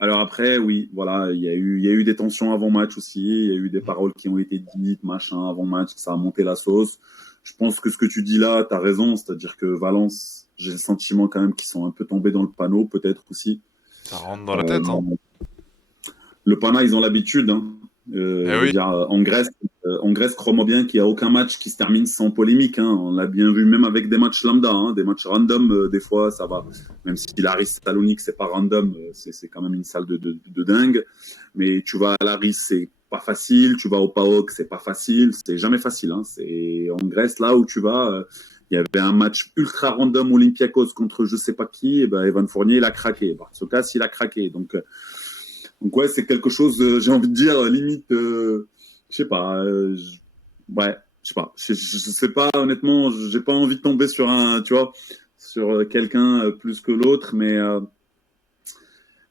Alors après, oui, voilà, il y a eu des tensions avant match aussi, il y a eu des Mm. paroles qui ont été dites, machin, avant match, ça a monté la sauce. Je pense que ce que tu dis là, tu as raison, c'est-à-dire que Valence, j'ai le sentiment quand même qu'ils sont un peu tombés dans le panneau, peut-être aussi. Ça rentre dans la Euh, tête, hein. le Pana, ils ont l'habitude, hein. Eh Je veux oui. dire, en Grèce, crois-moi bien qu'il n'y a aucun match qui se termine sans polémique, hein. On l'a bien vu, même avec des matchs lambda, hein, des matchs random, des fois, ça va. Même si l'Aris Salonique, c'est pas random, c'est quand même une salle de dingue. Mais tu vas à l'Aris, c'est pas facile. Tu vas au PAOK, c'est pas facile. C'est jamais facile, hein. C'est en Grèce, là où tu vas. Il y avait un match ultra random Olympiakos contre je sais pas qui, et ben Evan Fournier, il a craqué. Bartzokas, il a craqué. Donc ouais, c'est quelque chose, j'ai envie de dire, limite, je sais pas, ouais, je sais pas, je sais pas, honnêtement, j'ai pas envie de tomber sur tu vois, sur quelqu'un plus que l'autre,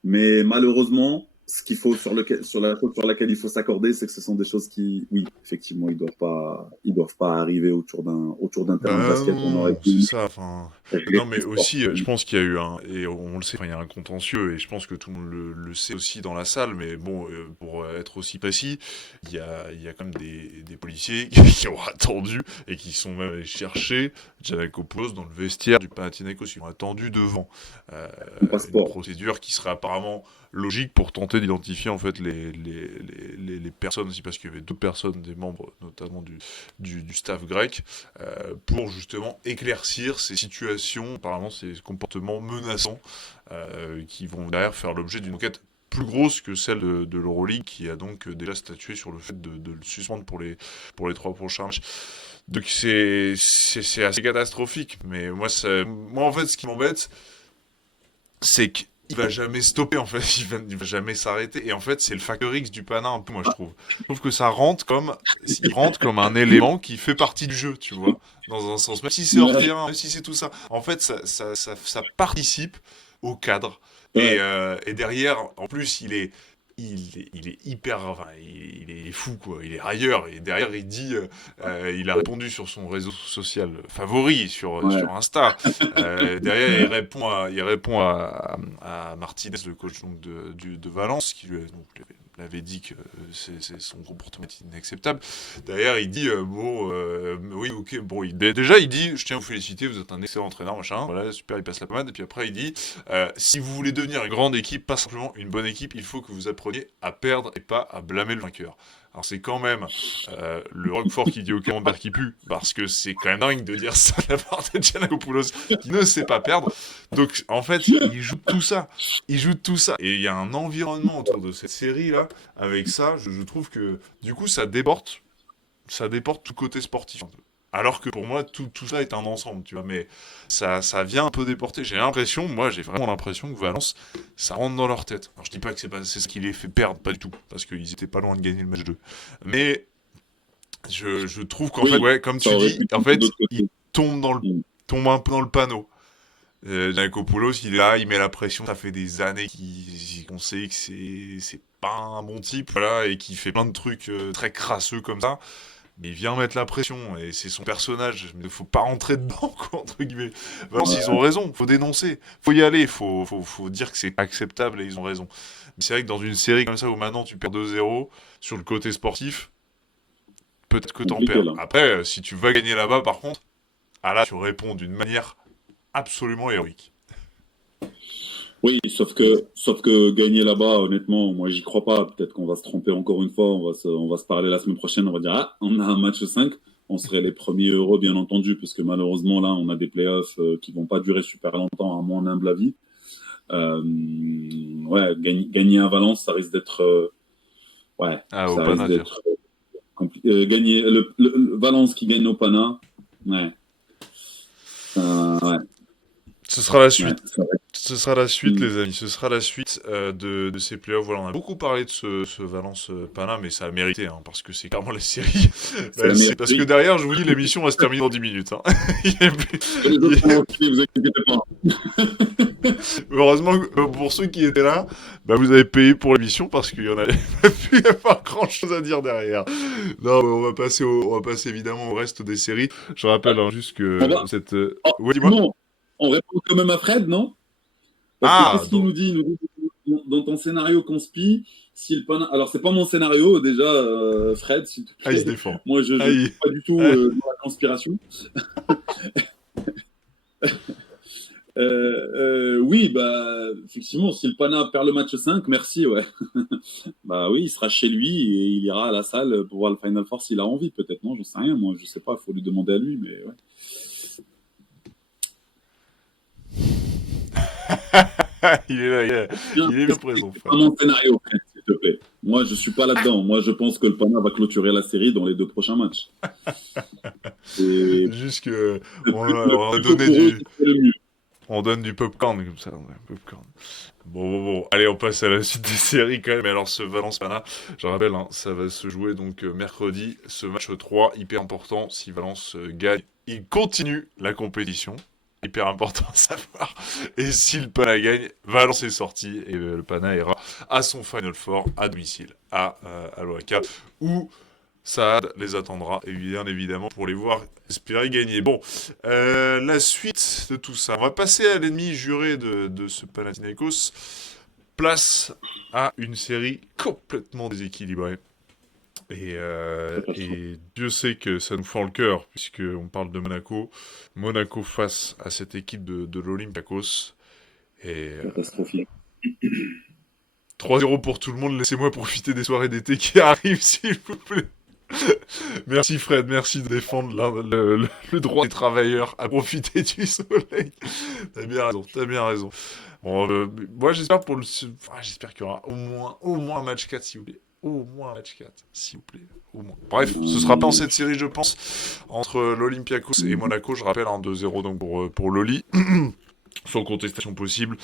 mais malheureusement, ce qu'il faut sur la chose sur laquelle il faut s'accorder, c'est que ce sont des choses qui, oui, effectivement, ils doivent pas arriver autour d'un terrain de Ben basket. On aurait non, c'est pu ça, enfin... régler Non, mais le sport. aussi, je pense qu'il y a eu et on le sait, enfin, il y a un contentieux, et je pense que tout le monde le sait aussi dans la salle, mais bon, pour être aussi précis, il y a quand même des policiers qui ont attendu, et qui sont même allés chercher Giannakopoulos dans le vestiaire du Panathinaikos. Ils ont attendu devant. Euh, Un une passeport. procédure qui serait apparemment logique pour tenter d'identifier en fait les personnes aussi, parce qu'il y avait deux personnes, des membres notamment du staff grec, pour justement éclaircir ces situations, apparemment ces comportements menaçants, qui vont derrière faire l'objet d'une enquête plus grosse que celle de l'Euroleague, qui a donc déjà statué sur le fait de le suspendre pour les 3 prochains matchs. Donc c'est assez catastrophique, mais moi en fait ce qui m'embête, c'est qu'il va jamais stopper en fait, il va jamais s'arrêter, et en fait c'est le facteur X du Pana un peu, moi je trouve. Je trouve que il rentre comme un élément qui fait partie du jeu, tu vois, dans un sens, même si c'est hors Ouais, terrain, même si c'est tout ça, en fait ça participe au cadre, ouais, et derrière, en plus il est hyper, enfin, il est fou quoi, il est railleur, et derrière il dit, il a répondu sur son réseau social favori, ouais. sur Insta. Derrière il répond à Martinez, le coach donc de Valence, qui donc, l'avait dit que son comportement est inacceptable. Derrière il dit, oui ok, bon, déjà il dit, je tiens à vous féliciter, vous êtes un excellent entraîneur, machin, voilà, super, il passe la pommade, et puis après il dit, si vous voulez devenir une grande équipe, pas simplement une bonne équipe, il faut que vous appreniez à perdre et pas à blâmer le vainqueur. Alors c'est quand même le Roquefort qui dit au camembert qui pue, parce que c'est quand même dingue de dire ça de la part de Giannakopoulos, qui ne sait pas perdre. Donc en fait, il joue tout ça. Il joue tout ça. Et il y a un environnement autour de cette série-là, avec ça, je trouve que du coup ça déporte tout côté sportif un peu. Alors que pour moi, tout ça est un ensemble, tu vois. Mais ça vient un peu déporter. J'ai vraiment l'impression que Valence, ça rentre dans leur tête. Alors je dis pas que c'est ce qui les fait perdre, pas du tout. Parce qu'ils étaient pas loin de gagner le match 2. Mais Je trouve qu'en fait, Oui, ouais, comme ça tu aurait dis, pu en tomber de fait, l'autre il côté. Mm. tombe un peu dans le panneau. Giannakopoulos, il est là, il met la pression. Ça fait des années qu'on sait que c'est pas un bon type, voilà, et qu'il fait plein de trucs très crasseux comme ça. Mais il vient mettre la pression et c'est son personnage. Mais faut pas rentrer dedans, quoi, entre guillemets. Valence, ils Ouais, ont raison. Faut dénoncer. Faut y aller. Faut dire que c'est pas acceptable et ils ont raison. Mais c'est vrai que dans une série comme ça où maintenant tu perds 2-0 sur le côté sportif, peut-être que t'en compliqué perds. là. Après, si tu vas gagner là-bas, par contre, ah là, tu réponds d'une manière absolument héroïque. Oui, sauf que gagner là-bas, honnêtement, moi j'y crois pas. Peut-être qu'on va se tromper encore une fois. On va se parler la semaine prochaine. On va dire, ah, on a un match 5. On serait les premiers heureux, bien entendu, parce que malheureusement, là, on a des playoffs qui vont pas durer super longtemps, à mon humble avis. Ouais, gagner à Valence, ça risque d'être, ouais, Ah, au ça risque Panafia. d'être compliqué. Gagner le Valence qui gagne au Pana, ouais, ouais, Ce sera la ouais, suite. ça va être- Ce sera la suite, Hmm. les amis. Ce sera la suite de ces playoffs. Voilà, on a beaucoup parlé de ce Valence-Pana, mais ça a mérité, hein, parce que c'est clairement la série. C'est la meilleure Parce que série. derrière, je vous dis, l'émission va se terminer dans 10 minutes. Hein. Il y a plus- Et les il autres y vont a- enchaîner, vous inquiétez pas. Heureusement, pour ceux qui étaient là, bah, vous avez payé pour l'émission, parce qu'il y en avait pas pu y avoir grand-chose à dire derrière. Non, on va passer évidemment au reste des séries. Je rappelle hein, juste On que va. cette... Oh, Ouais, dis-moi. Simon, on répond quand même à Fred, non? Parce que Ah, qu'est-ce qu'il nous dit? Il nous dit dans ton scénario conspi, si le Pana. Alors, c'est pas mon scénario, déjà, Fred, s'il te il se plaît. défend. Moi, je ne suis Aïe. pas du tout Aïe. dans la conspiration. Oui, bah, effectivement, si le Pana perd le match 5, merci, ouais. Bah oui, il sera chez lui et il ira à la salle pour voir le Final Four s'il a envie, peut-être, non? J'en sais rien, moi, je sais pas, il faut lui demander à lui, mais ouais. Il est là, Bien il est bien préciser, présent, c'est Fred. pas mon scénario, Fred, s'il te plaît. Moi, je suis pas là-dedans. Moi, je pense que le Pana va clôturer la série dans les 2 prochains matchs. Et Juste que le on a plus tôt donné pour eux, du, c'est le mieux. on donne du popcorn comme ça, ouais, popcorn. Bon. Allez, on passe à la suite des séries quand même. Alors ce Valence-Pana, je rappelle, hein, ça va se jouer donc mercredi. Ce match 3, hyper important. Si Valence gagne, il continue la compétition. Hyper important à savoir. Et si le Pana gagne, Valence est sorti et le Pana ira à son Final Four à domicile à l'OAK où Saad les attendra, et bien évidemment, pour les voir espérer gagner. Bon, la suite de tout ça. On va passer à l'ennemi juré de ce Panathinaikos. Place à une série complètement déséquilibrée. Catastrophe. Et Dieu sait que ça nous fend le cœur, puisqu'on parle de Monaco. Monaco face à cette équipe de l'Olympiakos. Et Catastrophique. 3-0 pour tout le monde. Laissez-moi profiter des soirées d'été qui arrivent, s'il vous plaît. Merci Fred, merci de défendre le droit des travailleurs à profiter du soleil. T'as bien raison. Bon, moi j'espère j'espère qu'il y aura au moins un match 4 s'il vous plaît. Au moins un match 4 s'il vous plaît. Au moins. Bref, ce sera pas en cette série je pense, entre l'Olympiakos et Monaco, je rappelle, 2-0 donc pour Loli. Sans contestation possible,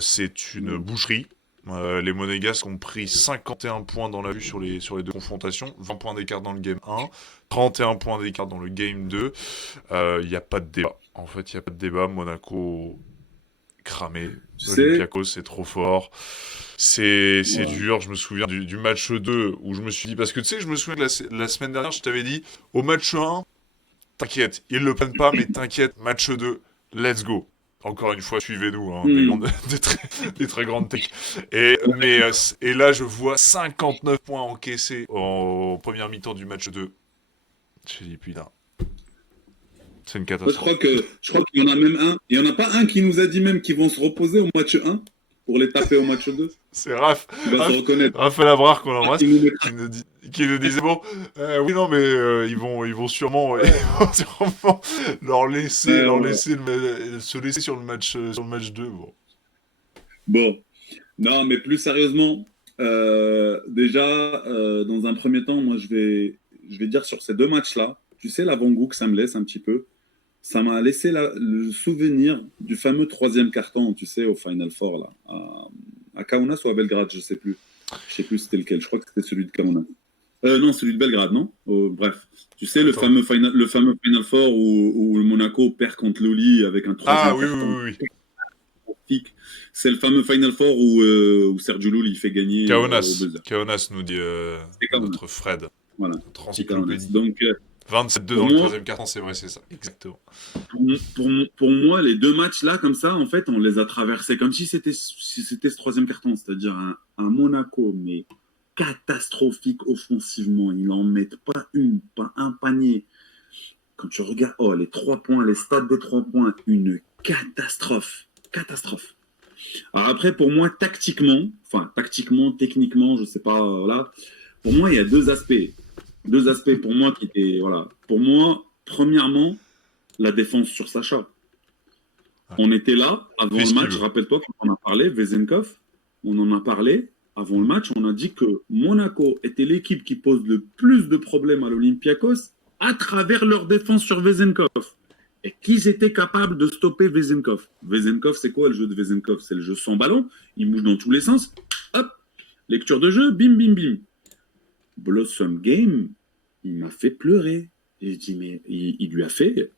c'est une boucherie. Les Monégasques ont pris 51 points dans la vue sur les deux confrontations, 20 points d'écart dans le game 1, 31 points d'écart dans le game 2. Il n'y a pas de débat. En fait, il n'y a pas de débat. Monaco cramé. Tu sais, Olympiakos, c'est trop fort. C'est ouais. dur. Je me souviens du match 2 où je me suis dit... Parce que tu sais, je me souviens que la semaine dernière, je t'avais dit, au match 1, t'inquiète, ils le prennent pas, mais t'inquiète, match 2, let's go. Encore une fois, suivez-nous, hein, Hmm. des très grandes techs. Et là, je vois 59 points encaissés en première mi-temps du match 2. Je me dis, putain, c'est une Moi, catastrophe. je crois qu'il y en a même un. Il n'y en a pas un qui nous a dit même qu'ils vont se reposer au match 1 pour les taper au match 2. C'est Il va se reconnaître. Raphaël Abrard qu'on embrasse, Il nous mettra. qui nous disait, bon, oui, non, mais ils vont sûrement, ils vont sûrement leur Ouais. laisser se laisser sur le match 2. Bon. Bon, non, mais plus sérieusement, déjà, dans un premier temps, moi, je vais dire sur ces 2 matchs-là, tu sais, l'avant-goût que ça me laisse un petit peu, ça m'a laissé le souvenir du fameux troisième carton, tu sais, au Final Four, là, à Kaunas ou à Belgrade, je sais plus. Je sais plus c'était lequel, je crois que c'était celui de Kaunas. Non, celui de Belgrade, non? Bref, tu sais, Attends. le fameux Final Four où le Monaco perd contre Loli avec un Ah troisième oui, oui, carton oui, oui. catastrophique. C'est le fameux Final Four où Sergio Llull il fait gagner au Kaunas. buzzer. Kaunas nous dit C'est Kaunas. notre Fred. Voilà, Notre c'est Kaunas. encyclopédie. Donc, 27-2 pour dans le moi, 13e carton, c'est vrai, c'est ça. Exactement. pour moi, les deux matchs là, comme ça, en fait, on les a traversés comme si c'était ce troisième carton, c'est-à-dire un Monaco, mais catastrophique offensivement. Ils n'en mettent pas une, pas un panier. Quand tu regardes, oh, les 3 points, les stats des 3 points, une catastrophe. Catastrophe. Alors après, pour moi, tactiquement, techniquement, je sais pas, voilà. Pour moi, il y a deux aspects. Deux aspects pour moi qui étaient, voilà. Pour moi, premièrement, la défense sur Sacha. Ouais. On était là avant Fais le ce qu'il match, veut. rappelle-toi qu'on en a parlé, Vezenkov, on en a parlé avant le match, on a dit que Monaco était l'équipe qui pose le plus de problèmes à l'Olympiakos à travers leur défense sur Vezenkov. Et qu'ils étaient capables de stopper Vezenkov. Vezenkov, c'est quoi le jeu de Vezenkov? C'est le jeu sans ballon, il bouge dans tous les sens, hop, lecture de jeu, bim, bim, bim. Blossom Game, il m'a fait pleurer. Et je dis, mais il lui a fait,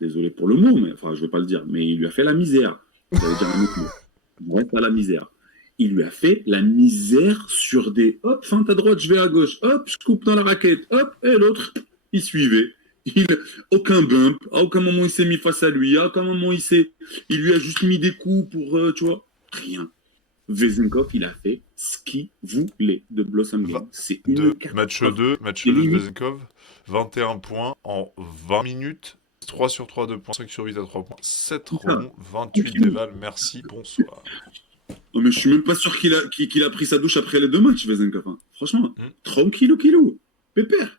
désolé pour le mot, mais enfin, je ne vais pas le dire, mais il lui a fait la misère. J'allais dire un autre mot. Ouais, pas la misère. Il lui a fait la misère sur des hop, feinte à droite, je vais à gauche, hop, je coupe dans la raquette, hop, et l'autre, il suivait. Il, aucun bump, à aucun moment il s'est mis face à lui, à aucun moment il lui a juste mis des coups pour, tu vois, rien. Vezenkov, il a fait ce qu'il voulait de Blossom Game. C'est une Match catastrophe. 2, match Et 2 de limite, Vezenkov. 21 points en 20 minutes. 3 sur 3 2 points, 5 sur 8 à 3 points. 7 tout ça. ronds, 28 déval. Merci, bonsoir. Non, mais je suis même pas sûr qu'il a pris sa douche après les deux matchs, Vezenkov. Hein. Franchement, Hmm. tranquille, pépère.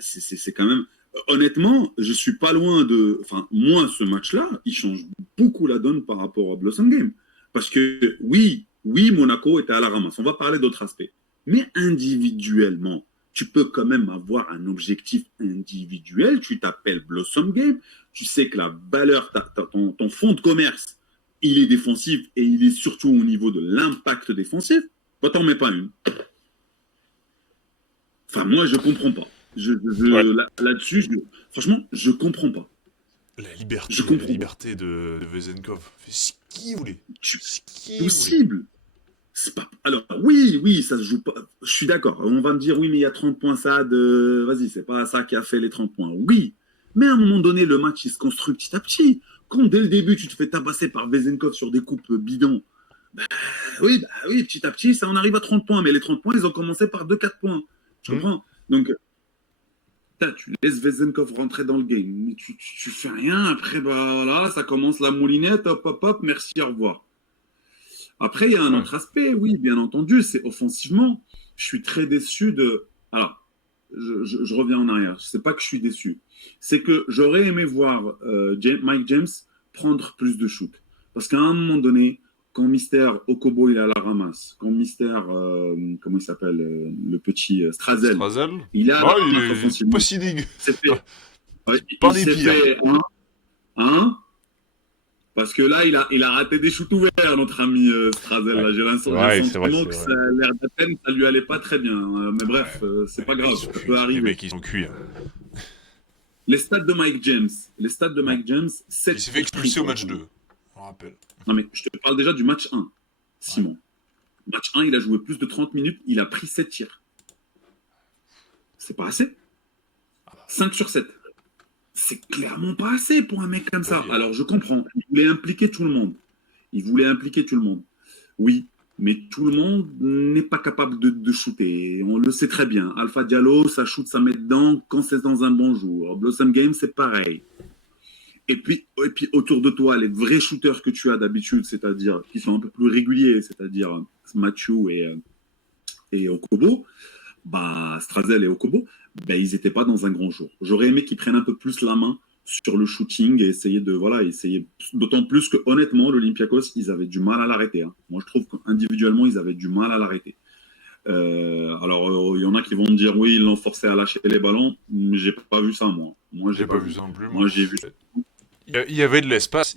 C'est quand même. Honnêtement, je suis pas loin de. Enfin, moi, ce match-là, il change beaucoup la donne par rapport à Blossom Game. Parce que oui, Monaco était à la ramasse. On va parler d'autres aspects. Mais individuellement, tu peux quand même avoir un objectif individuel. Tu t'appelles Blossom Game. Tu sais que la valeur, ton fonds de commerce, il est défensif et il est surtout au niveau de l'impact défensif. Bah, t'en mets pas une. Enfin, moi, je comprends pas. Ouais. Là-dessus, franchement, je comprends pas. La liberté, Je comprends pas. de Vezenkov. Fait ce qu'il voulait. Tu- Ce qu'il voulait. Possible. C'est pas... Alors, oui, ça se joue pas. Je suis d'accord. On va me dire, oui, mais il y a 30 points, ça, vas-y, c'est pas ça qui a fait les 30 points. Oui. Mais à un moment donné, le match, il se construit petit à petit. Quand dès le début, tu te fais tabasser par Vezenkov sur des coupes bidons, oui, petit à petit, ça, on arrive à 30 points. Mais les 30 points, ils ont commencé par 2-4 points. Tu Hmm. comprends? Donc, tu laisses Vezenkov rentrer dans le game, mais tu fais rien. Après, bah voilà, ça commence la moulinette, hop, hop, hop, merci, au revoir. Après, il y a un Ouais. autre aspect, oui, bien entendu, c'est offensivement. Je suis très déçu de. Alors, je reviens en arrière. C'est pas que je suis déçu. C'est que j'aurais aimé voir Mike James prendre plus de shoot. Parce qu'à un moment donné, quand Mister Okobo il est à la ramasse, quand Mister, comment il s'appelle, le petit Strazel, Strazel. il est à la Ah, il ramasse est offensivement. pas si dégueu. C'est fait. Pas Il des s'est pires. fait un, parce que là, il a raté des shoots ouverts, notre ami Strazel. Ouais. Là, j'ai le Ouais, c'est vrai, sentiment c'est que vrai. l'air d'Athènes, ça lui allait pas très bien. Mais bref, c'est pas Les mecs, grave, ils sont ça cuits. peut Les arriver. mecs, ils sont cuits. Les stats de Mike James, Ouais. 7 Il s'est fait expulser au match 2. triple. On rappelle. Non, mais je te parle déjà du match 1, Simon. Match 1, il a joué plus de 30 minutes, il a pris 7 tirs. C'est pas assez. 5 sur 7. C'est clairement pas assez pour un mec comme ça. Oui. Alors, je comprends. Il voulait impliquer tout le monde. Oui, mais tout le monde n'est pas capable de shooter. On le sait très bien. Alpha Diallo, ça shoot, ça met dedans quand c'est dans un bon jour. Blossom Game, c'est pareil. Et puis, autour de toi, les vrais shooters que tu as d'habitude, c'est-à-dire qui sont un peu plus réguliers, c'est-à-dire Mathieu et Okobo, bah, Strazel et Okobo, bah, ils n'étaient pas dans un grand jour. J'aurais aimé qu'ils prennent un peu plus la main sur le shooting et essayer, d'autant plus que honnêtement, l'Olympiakos, ils avaient du mal à l'arrêter. Hein. Moi, je trouve qu'individuellement, ils avaient du mal à l'arrêter. Alors, il y en a qui vont me dire, oui, ils l'ont forcé à lâcher les ballons, mais j'ai pas vu ça, moi. J'ai pas vu ça non plus. Moi, j'ai vu. Il y avait de l'espace,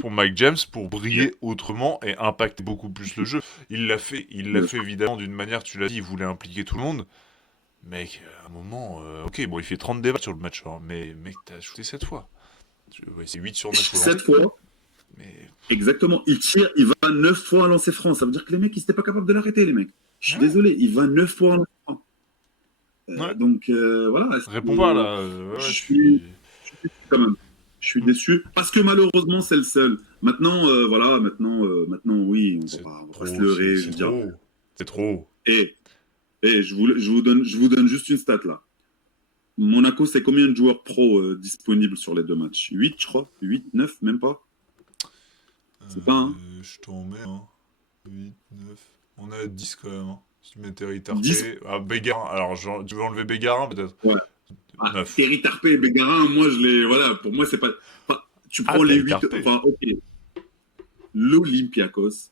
pour Mike James pour briller autrement et impacter beaucoup plus le jeu. Il l'a fait évidemment d'une manière, tu l'as dit, il voulait impliquer tout le monde. Mec, à un moment, ok, bon, il fait 30 débats sur le match, hein, mais mec, t'as shooté 7 fois. Ouais, c'est 8 sur 9 au lancer. 7 fois. Mais... Exactement. Il tire, il va 9 fois à lancer franc. Ça veut dire que les mecs, ils n'étaient pas capables de l'arrêter, les mecs. Je suis désolé, il va 9 fois à lancer franc. Donc, voilà. Réponds pas, là. Je suis quand même. Je suis déçu. Parce que malheureusement, c'est le seul. Maintenant, voilà, maintenant, oui, on va pas se leurrer. C'est trop. Et je vous donne juste une stat, là. Monaco, c'est combien de joueurs pro disponibles sur les 2 matchs? 8, je crois. 8, 9, même pas. C'est pas, hein. Je t'en mets, 8, 9. On a 10 quand même, Si tu mets Terry Tarpé. 10. Bégarin. Alors, tu veux enlever Bégarin, peut-être? Ouais. 9. Terry Tarpé et Bégarin, moi, voilà, pour moi, c'est pas. Tu prends les 8. Tarpé. Enfin, ok. L'Olympiakos,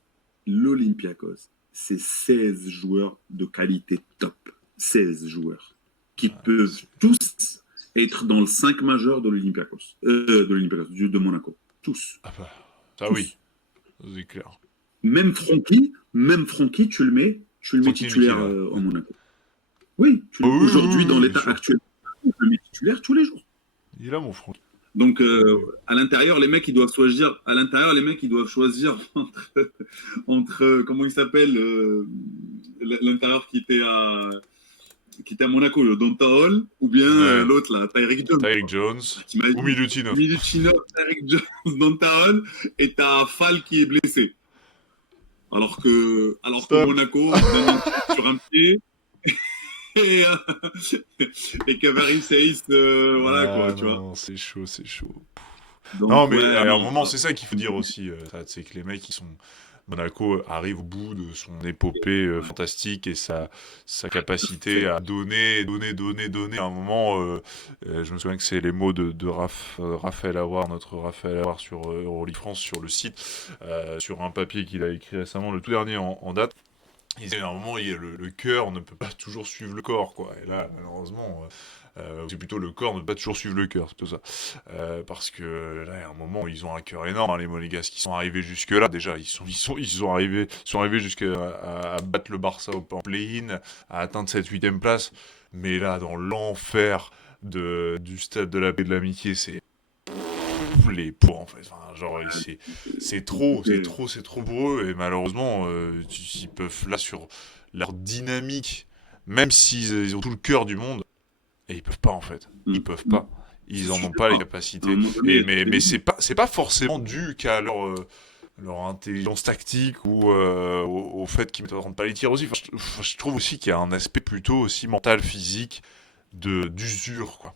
c'est 16 joueurs de qualité top. 16 joueurs. Qui peuvent tous être dans le 5 majeur de l'Olympiakos. De Monaco. Tous. Ah bah, ça tous. Oui. C'est clair. Même Francky, tu le mets titulaire en Monaco. Oui, aujourd'hui, dans l'état actuel, tu le mets titulaire tous les jours. Il est là, mon Francky. Donc, à l'intérieur, les mecs, ils doivent choisir. entre comment il s'appelle, l'intérieur qui était à Monaco, le Donta Hall, ou bien l'autre là, Tyreek Jones. Ou Milutinov. Tyreek Jones, Donta Hall, et t'as Fall qui est blessé. Alors que Monaco, sur un pied. Et Cavari Saïs, voilà quoi, tu vois. Non, c'est chaud. Donc, non, mais à un moment, c'est ça qu'il faut dire aussi. C'est que les mecs, Monaco arrive au bout de son épopée fantastique et sa capacité à donner. À un moment, je me souviens que c'est les mots de Raphaël Aouar, notre Raphaël Aouar sur Euroleague France, sur le site, sur un papier qu'il a écrit récemment, le tout dernier en date. Il disait à un moment, le cœur ne peut pas toujours suivre le corps, quoi. Et là, malheureusement, c'est plutôt le corps ne peut pas toujours suivre le cœur, c'est plutôt ça. Parce que là, à un moment, ils ont un cœur énorme, les Monégasques, qui sont arrivés jusque-là. Déjà, ils sont arrivés jusqu'à battre le Barça en play-in, à atteindre cette 8e place. Mais là, dans l'enfer du stade de la paix et de l'amitié, c'est les points, en fait. Enfin, genre, c'est trop pour eux. Et malheureusement, ils peuvent, là, sur leur dynamique, même s'ils ont tout le cœur du monde, et ils peuvent pas, en fait. Ils peuvent pas. Ils en ont pas les capacités. Mais c'est pas forcément dû qu'à leur intelligence tactique ou au fait qu'ils ne rentrent pas les tirs aussi. Enfin, je trouve aussi qu'il y a un aspect plutôt aussi mental, physique, d'usure, quoi.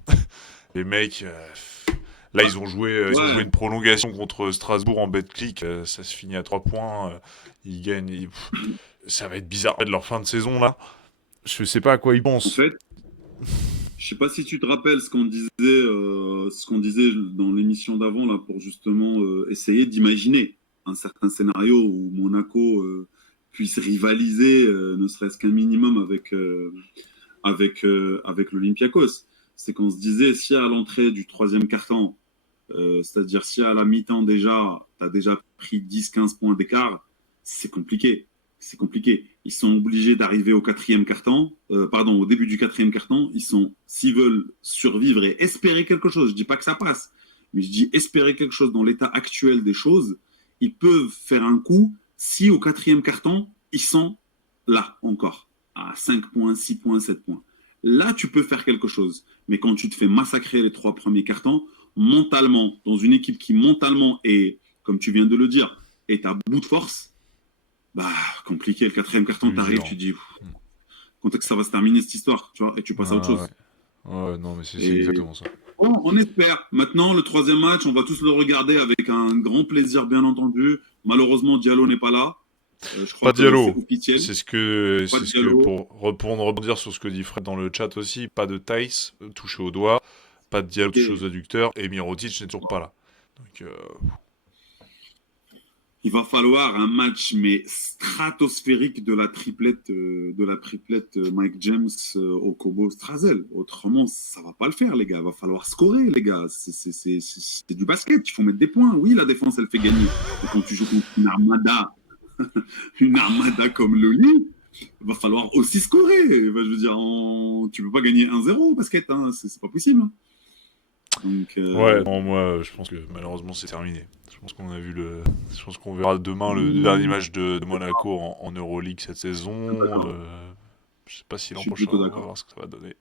Les mecs... Là, ils ont joué une prolongation contre Strasbourg en Betclic. Ça se finit à 3 points. Ils gagnent. Ça va être bizarre de leur fin de saison, là. Je sais pas à quoi ils pensent. En fait, je sais pas si tu te rappelles ce qu'on disait dans l'émission d'avant, là, pour justement essayer d'imaginer un certain scénario où Monaco puisse rivaliser, ne serait-ce qu'un minimum avec l'Olympiakos. C'est qu'on se disait, si à l'entrée du 3e quart-temps, c'est-à-dire si à la mi-temps déjà, tu as déjà pris 10-15 points d'écart, c'est compliqué. Ils sont obligés d'arriver au 4e quart-temps, au début du 4e quart-temps, s'ils veulent survivre et espérer quelque chose, je dis pas que ça passe, mais je dis espérer quelque chose dans l'état actuel des choses, ils peuvent faire un coup si au 4e quart-temps, ils sont là encore, à 5 points, 6 points, 7 points. Là, tu peux faire quelque chose. Mais quand tu te fais massacrer les 3 premiers cartons, mentalement, dans une équipe qui mentalement est, comme tu viens de le dire, est à bout de force, compliqué. Le 4e carton, t'arrives, tu dis, quand est-ce que ça va se terminer cette histoire, tu vois, et tu passes à autre chose. Ouais, non, mais c'est exactement ça. Bon, on espère. Maintenant, le 3e match, on va tous le regarder avec un grand plaisir, bien entendu. Malheureusement, Diallo n'est pas là. Je crois pas Diallo. C'est ce que pour rebondir sur ce que dit Fred dans le chat aussi, pas de Thaïs touché au doigt, pas de Diallo touché aux adducteurs, et Mirotic n'est toujours pas là. Donc, Il va falloir un match mais stratosphérique de la triplette Mike James, Okobo, Strazel. Autrement, ça va pas le faire, les gars. Il va falloir scorer, les gars. C'est du basket. Il faut mettre des points. Oui, la défense, elle fait gagner. Mais quand tu joues contre une armada comme Loli, il va falloir aussi scorer. Enfin, je veux dire, tu peux pas gagner 1-0 au basket. Hein. C'est pas possible. Hein. Donc, Ouais, non, moi, je pense que malheureusement, c'est terminé. Je pense qu'on a vu le. Je pense qu'on verra demain le dernier match de Monaco en Euroleague cette saison. Je sais pas si je l'an suis prochain, plutôt on va d'accord. voir ce que ça va donner.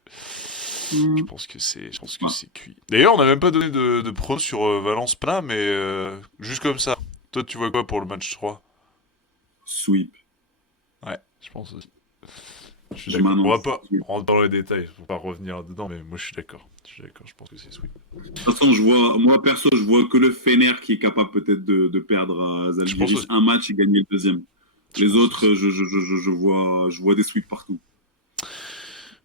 Hum, Je pense que ouais. c'est cuit. D'ailleurs, on n'a même pas donné de pro sur Valence-Pla, mais juste comme ça. Toi, tu vois quoi pour le match 3? Sweep. Ouais, je pense aussi. Je suis Je d'accord. On va m'annonce. pas rentrer dans les détails, faut pas revenir dedans, mais moi je suis d'accord. Je suis d'accord, je pense que c'est sweet. De toute façon, moi perso, je vois que le Fener qui est capable peut-être de perdre à Je pense Zalgiris aussi. un match et gagner le deuxième. Je Les pense autres, aussi. je vois des sweeps partout.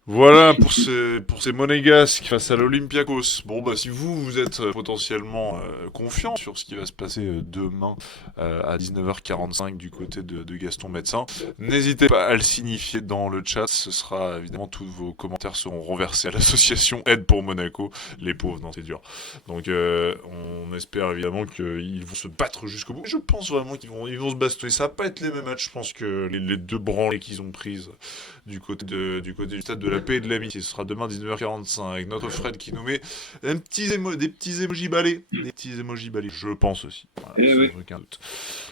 Voilà pour ces Monégasques face à l'Olympiakos. Bon bah si vous êtes potentiellement confiant sur ce qui va se passer demain à 19h45 du côté de Gaston Médecin, n'hésitez pas à le signifier dans le chat. Ce sera évidemment tous vos commentaires seront renversés à l'association Aide pour Monaco. Les pauvres, non c'est dur. Donc on espère évidemment qu'ils vont se battre jusqu'au bout. Je pense vraiment ils vont se bastonner. Ça va pas être les mêmes matchs. Je pense que les deux branlées qu'ils ont prises du côté du stade de la paix et de l'amitié. Ce sera demain 19h45 avec notre Fred qui nous met des petits emojis balais. Des petits emojis balais, je pense aussi. Voilà, Eh sans oui. aucun doute.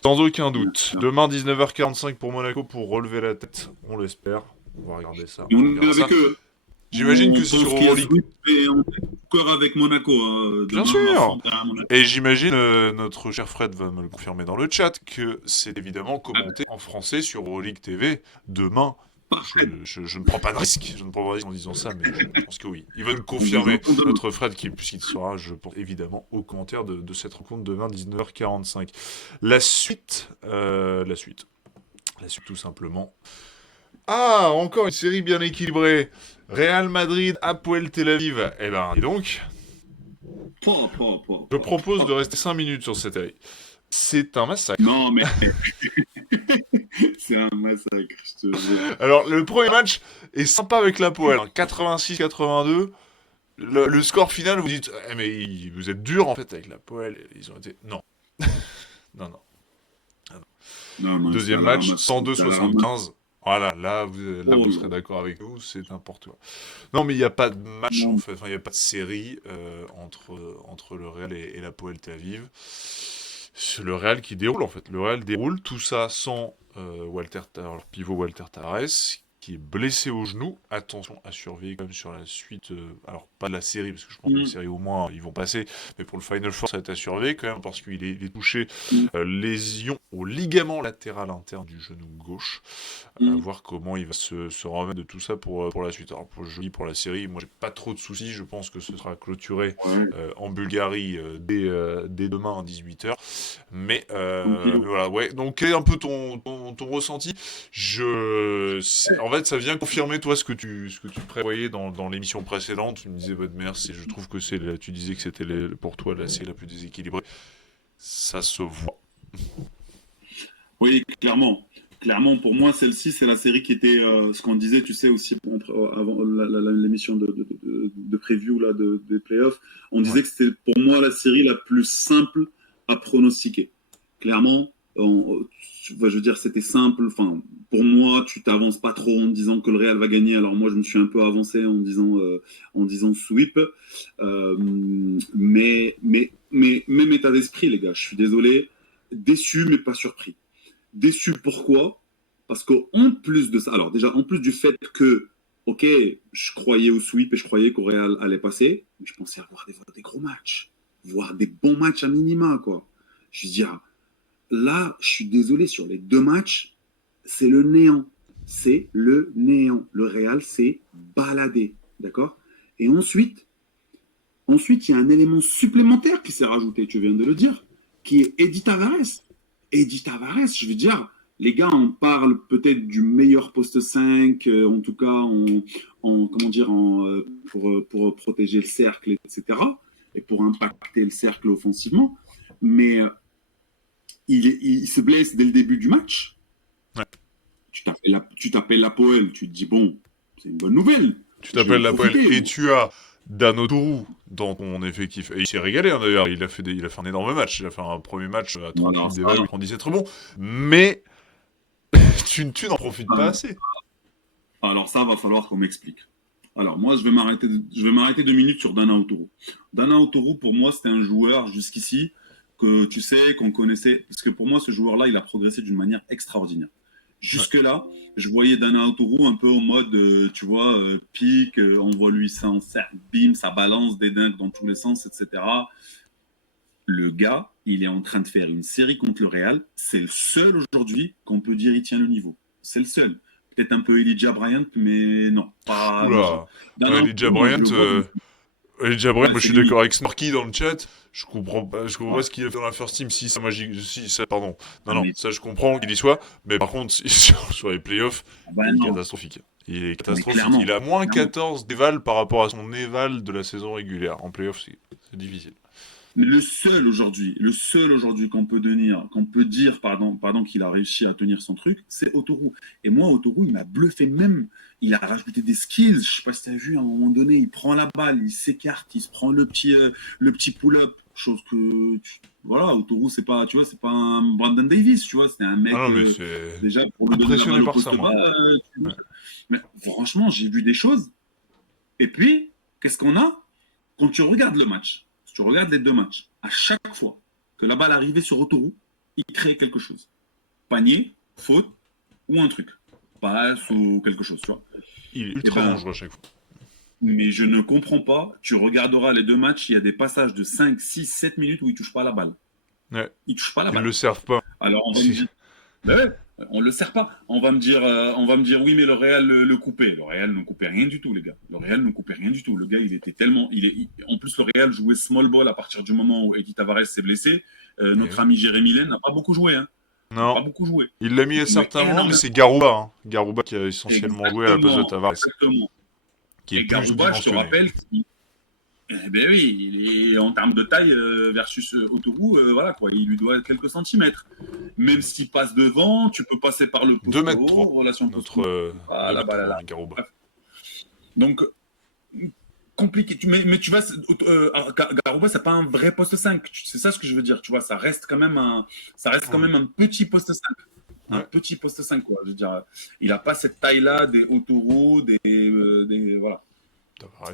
Sans aucun doute. Demain 19h45 pour Monaco pour relever la tête. On l'espère. On va regarder ça. Et On on est regardera ça. avec eux. J'imagine que On c'est sur pense qu'il y a Euroleague. sweep et on est encore avec Monaco. Hein. Bien Demain, à sûr. fond derrière Monaco. Et j'imagine, notre cher Fred va me le confirmer dans le chat, que c'est évidemment commenté en français sur Euroleague TV demain. Pas Fred. Je ne prends pas de risque, je ne prends pas de risque en disant ça, mais je pense que oui. Il va nous On vous confirmer, entend demain. notre Fred, puisqu'il sera, je pense, évidemment, au commentaire de cette rencontre demain 19h45. La suite, la suite. La suite, tout simplement. Ah, encore une série bien équilibrée. Real Madrid, Apoel Tel Aviv. Eh ben, dis donc, je propose de rester 5 minutes sur cette série. C'est un massacre. Non, mais c'est un massacre, je te jure. Alors, le premier match est sympa avec l'Apoel, hein, 86-82. Le score final, vous dites, eh, mais vous êtes dur en fait avec l'Apoel. Ils ont été. Non. Non, non. Ah, non. Non, non, c'est Deuxième à la match, ramasse. C'est à la ramasse. 102-75. Voilà, là Oh vous là. serez d'accord avec nous, c'est n'importe quoi. Non, mais il n'y a pas de match en Non. fait, enfin, il n'y a pas de série entre le Real et l'Apoel Tel Aviv. C'est le Real qui déroule en fait. Le Real déroule, tout ça sans leur pivot Walter Tavares, qui est blessé au genou. Attention à surveiller quand même sur la suite. Alors, pas de la série, parce que je pense que la Mm, série au moins ils vont passer. Mais pour le Final Four, ça va être à surveiller quand même, parce il est touché mm, lésion au ligament latéral interne du genou gauche. À mm. voir comment il va se remettre de tout ça pour la suite. Alors, je dis pour la série, moi j'ai pas trop de soucis. Je pense que ce sera clôturé Ouais, en Bulgarie dès demain à 18h. Mais tranquille. voilà, ouais. Donc, quel est un peu ton ressenti? En fait, ça vient confirmer, toi, ce que tu prévoyais dans l'émission précédente. Tu me disais, votre mère, je trouve que tu disais que c'était pour toi la série la plus déséquilibrée. Ça se voit. Oui, clairement. Clairement, pour moi, celle-ci, c'est la série qui était ce qu'on disait, tu sais, aussi avant l'émission de preview là, des playoffs. On Ouais. disait que c'était pour moi la série la plus simple à pronostiquer. Clairement, je veux dire, c'était simple. Enfin, pour moi, tu t'avances pas trop en disant que le Real va gagner. Alors moi, je me suis un peu avancé en disant sweep. Mais même état d'esprit, les gars, je suis désolé. Déçu, mais pas surpris. Déçu pourquoi? Parce qu'en plus de ça, alors déjà, en plus du fait que, ok, je croyais au sweep et je croyais qu'au Real allait passer, mais je pensais avoir des gros matchs, voir des bons matchs à minima, quoi. Je veux dire, là, je suis désolé, sur les deux matchs, c'est le néant. C'est le néant. Le Real s'est baladé, d'accord? Et ensuite, il y a un élément supplémentaire qui s'est rajouté, tu viens de le dire, qui est Edith Tavares. Edith Tavares, je veux dire, les gars, on parle peut-être du meilleur poste 5, en tout cas comment dire, pour protéger le cercle, etc. Et pour impacter le cercle offensivement. Mais il se blesse dès le début du match. Ouais. Tu t'appelles l'Apoel, tu te dis, bon, c'est une bonne nouvelle. Tu Je vais t'appelles en l'Apoel profiter. et tu as Dano Tourou dans ton effectif. Et il s'est régalé, hein, d'ailleurs. Il a fait un énorme match. Il a fait un premier match à Voilà, 38 déval où il prend 17 rebonds. Mais tu n'en profites pas assez. alors ça, va falloir qu'on m'explique. Alors moi, je vais m'arrêter 2 minutes sur Dana Autourou. Dana Autourou, pour moi, c'était un joueur jusqu'ici que tu sais, qu'on connaissait, parce que pour moi, ce joueur-là, il a progressé d'une manière extraordinaire. Ouais. Jusque-là, je voyais Dana Autourou un peu au mode, tu vois, pique, envoie-lui ça en cercle, bim, ça balance des dingues dans tous les sens, etc. Le gars, il est en train de faire une série contre le Real. C'est le seul aujourd'hui qu'on peut dire il tient le niveau. C'est le seul. Peut-être un peu Elijah Bryant, mais non, pas le genre. Oula. Dana Elijah Autourou, moi je Bryant, le vois. moi Ouais, je c'est suis limite. d'accord avec Snorky dans le chat. Je comprends pas Ouais. ce qu'il a fait dans la first team. Si ça, si ça, pardon. Non, Ah, non, mais, ça je comprends qu'il y soit. Mais par contre, sur les playoffs, ah ben il est non, catastrophique. Il est mais catastrophique. Il clairement. a moins Clairement. 14 d'éval par rapport à son éval de la saison régulière. En playoffs, c'est difficile. Mais le seul aujourd'hui qu'on peut dire, pardon, qu'il a réussi à tenir son truc, c'est Autourou. Et moi, Autourou, il m'a bluffé même. Il a rajouté des skills. Je sais pas si tu as vu, à un moment donné, il prend la balle, il s'écarte, il se prend le petit pull-up. Chose que, voilà, Autourou, c'est pas, tu vois, c'est pas un Brandon Davis, tu vois, c'est un Ah mec, non, mais c'est déjà, pour lui donner la impressionné balle au par ça, poste moi. bas. Ouais. Mais franchement, j'ai vu des choses. Et puis, qu'est-ce qu'on a? Quand tu regardes le match, si tu regardes les deux matchs, à chaque fois que la balle arrivait sur Autoroute, il créait quelque chose. Panier, faute ou un truc. Passe ou quelque chose, tu vois. Il est Eh ultra ben, dangereux à chaque fois. mais je ne comprends pas. Tu regarderas les deux matchs, il y a des passages de 5, 6, 7 minutes où il touche pas la balle. Ouais. Il touche pas la Ils balle. le servent pas. Alors on va me C'est- dire, ben ouais, on le sert pas. On va me dire oui, mais le Real le coupait. Le Real ne coupait rien du tout, les gars. Le Real ne coupait rien du tout. Le gars, il était tellement, en plus le Real jouait small ball à partir du moment où Eddie Tavares s'est blessé. Eh Notre oui. ami Jérémy Len n'a pas beaucoup joué, hein. N'a Non. pas beaucoup joué. Il l'a mis à Il jouait certains moments, mais énormément. c'est Garouba. Hein. Garouba qui a essentiellement joué à la place de Exactement, Tavares, exactement. qui est Et plus Garouba, je te dimensionné. rappelle, eh ben oui, il est en termes de taille versus Autourou, voilà quoi, il lui doit quelques centimètres. Même s'il passe devant, tu peux passer par le pouce 2 haut, mètres 3. relation pouce Notre 2 voilà, mètres voilà, 3, là. hein, Garouba. Bref. Donc, compliqué. Mais tu vois, Garouba, c'est pas un vrai poste 5. C'est ça ce que je veux dire. Tu vois, ça reste quand même Oui. un petit poste 5. Un Ouais, petit poste 5, quoi. Je veux dire, il a pas cette taille-là des Autourou, voilà. Tavares.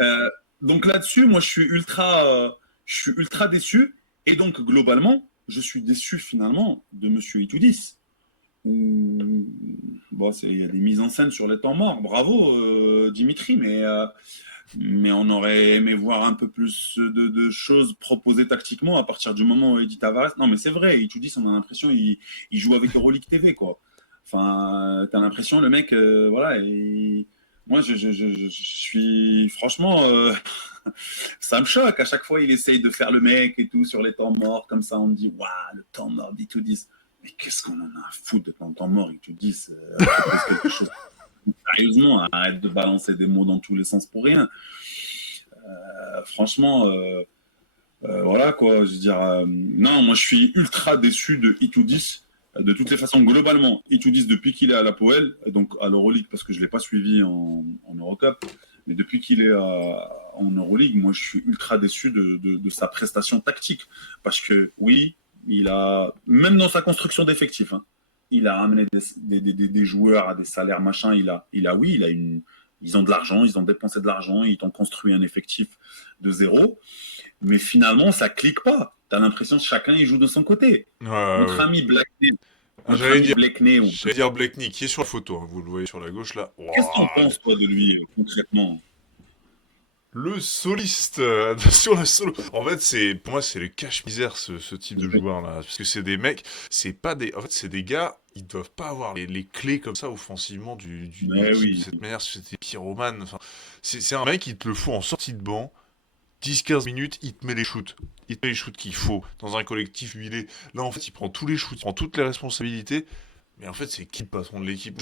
Euh, donc là-dessus, moi, je suis ultra déçu. Et donc, globalement, je suis déçu finalement de Monsieur Itoudis. Bon, il y a des mises en scène sur les temps morts. Bravo, Dimitri, mais on aurait aimé voir un peu plus de choses proposées tactiquement à partir du moment où Edith Tavares. Non, mais c'est vrai, Itoudis, on a l'impression il joue avec Euroleague TV, quoi. Enfin, t'as l'impression, le mec, voilà, et moi, je suis franchement, ça me choque. À chaque fois, il essaye de faire le mec et tout sur les temps morts, comme ça, on me dit, waouh, le temps mort d'Itoudis. Mais qu'est-ce qu'on en a à foutre de ton temps mort, Itoudis propose quelque chose. Sérieusement, arrête de balancer des mots dans tous les sens pour rien. Franchement, voilà quoi, je veux dire, non, moi je suis ultra déçu de Itoudis. De toutes les façons, globalement, Itoudis, depuis qu'il est à la Poel, donc à l'Euroleague, parce que je ne l'ai pas suivi en Eurocup, mais depuis qu'il est en Euroleague, moi je suis ultra déçu de sa prestation tactique. Parce que oui, il a, même dans sa construction d'effectifs, hein, il a ramené des joueurs à des salaires machin. Ils ont de l'argent, ils ont dépensé de l'argent, ils ont construit un effectif de zéro. Mais finalement, ça clique pas. Tu as l'impression que chacun il joue de son côté. Ouais, Notre ouais. ami Blackney, Ah, notre ami Blackney, j'allais dire Blakeney, qui est sur la photo. Hein. Vous le voyez sur la gauche là. qu'est-ce que tu en Ouah, penses toi de lui concrètement? le soliste sur le solo. En fait, pour moi, c'est le cache-misère ce type de joueur là, parce que c'est des mecs, en fait, c'est des gars, ils doivent pas avoir les clés comme ça offensivement d'une Mais équipe de oui, cette manière. C'était pyromane. Enfin, c'est un mec, il te le faut en sortie de banc. 10-15 minutes, il te met les shoots. Il te met les shoots qu'il faut. Dans un collectif huilé. Là, en fait, il prend tous les shoots, il prend toutes les responsabilités. Mais en fait, c'est qui le patron de l'équipe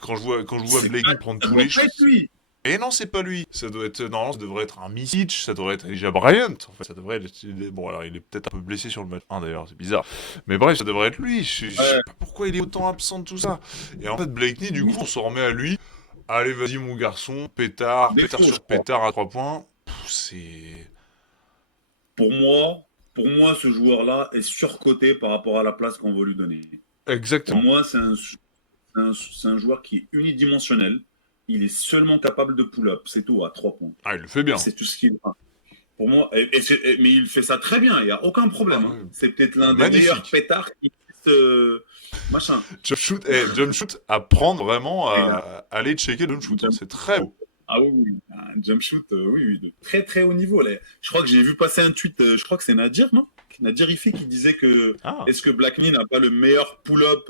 Quand je vois c'est Blake pas, prendre ça tous doit les pas shoots, être lui. Et non, c'est pas lui. Ça doit être, non, ça devrait être un Misic, ça devrait être Elijah Bryant. En fait, ça devrait être, bon, alors il est peut-être un peu blessé sur le match 1 d'ailleurs, c'est bizarre. Mais bref, ça devrait être lui. Je sais Ouais. pas pourquoi il est autant absent de tout ça. Et en fait, Blakeney, du coup, on s'en remet à lui. Allez, vas-y, mon garçon, pétard, pétard Défaut, je sur crois. pétard à 3 points. C'est. Pour moi, pour moi, ce joueur-là est surcoté par rapport à la place qu'on veut lui donner. Pour Exactement. moi, c'est un joueur qui est unidimensionnel. Il est seulement capable de pull-up, c'est tout, à 3 points. Ah, il le fait Et bien. c'est tout ce qu'il a. Pour moi, mais il fait ça très bien, il n'y a aucun problème. Ah, Hein. ouais. C'est peut-être l'un des Magnifique. meilleurs pétards qui puisse, machin. Jump shoot à prendre vraiment Et, à aller checker le jump shoot. Hein. C'est très beau. ah oui, oui, un jump shoot, oui, oui, de très très haut niveau. Là. Je crois que j'ai vu passer un tweet, je crois que c'est Nadir, non? Nadir Ifi qui disait que Ah, est-ce que Blackney n'a pas le meilleur pull-up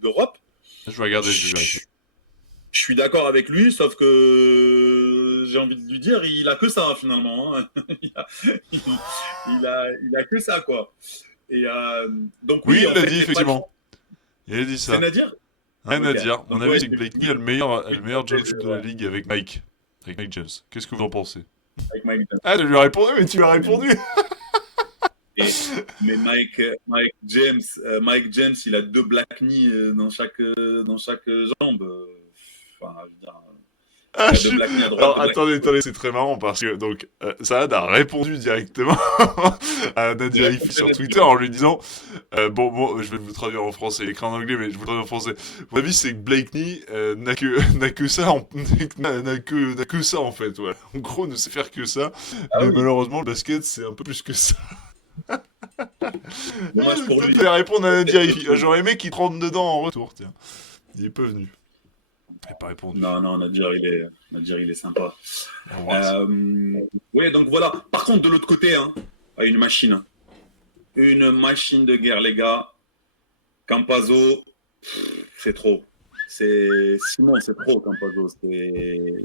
d'Europe? je vais regarder, je vais je, vérifier. je suis d'accord avec lui, sauf que j'ai envie de lui dire, il a que ça finalement. Hein. Il a que ça, quoi. Et donc Oui, oui, il en l'a fait, dit, effectivement. Il a dit C'est ça. Nadir? Ah, Rien à ok. dire. Mon Donc, avis, ouais, c'est que Blakeney a le meilleur jump shoot de la ligue avec Mike. Avec Mike James. Qu'est-ce que vous en pensez? avec Mike. Ah, je lui ai répondu, mais tu lui as répondu. Mais Mike James, il a 2 black knee dans chaque jambe. Enfin, je veux dire, Ah, il a 2 black knee à droite. Alors, attendez, c'est très marrant parce que donc Saad a répondu directement à Nadia Ifi sur Twitter en lui disant bon, je vais vous traduire en français, écrit en anglais, mais je vous traduis en français. Mon avis, c'est que Blakeney n'a que ça, n'a que ça en fait. Voilà. En gros, ne sait faire que ça, Ah mais oui, malheureusement, le basket, c'est un peu plus que ça. dommage pour lui. Je vais répondre à Nadia Ifi. J'aurais aimé qu'il te rentre dedans en retour, tiens. Il est pas venu. Il n'a pas répondu. Non, Nadir, il est sympa. On embrasse. Oui, donc voilà. Par contre, de l'autre côté, hein, une machine. Hein. Une machine de guerre, les gars. Campazzo, c'est trop. Simon, c'est trop, Campazzo.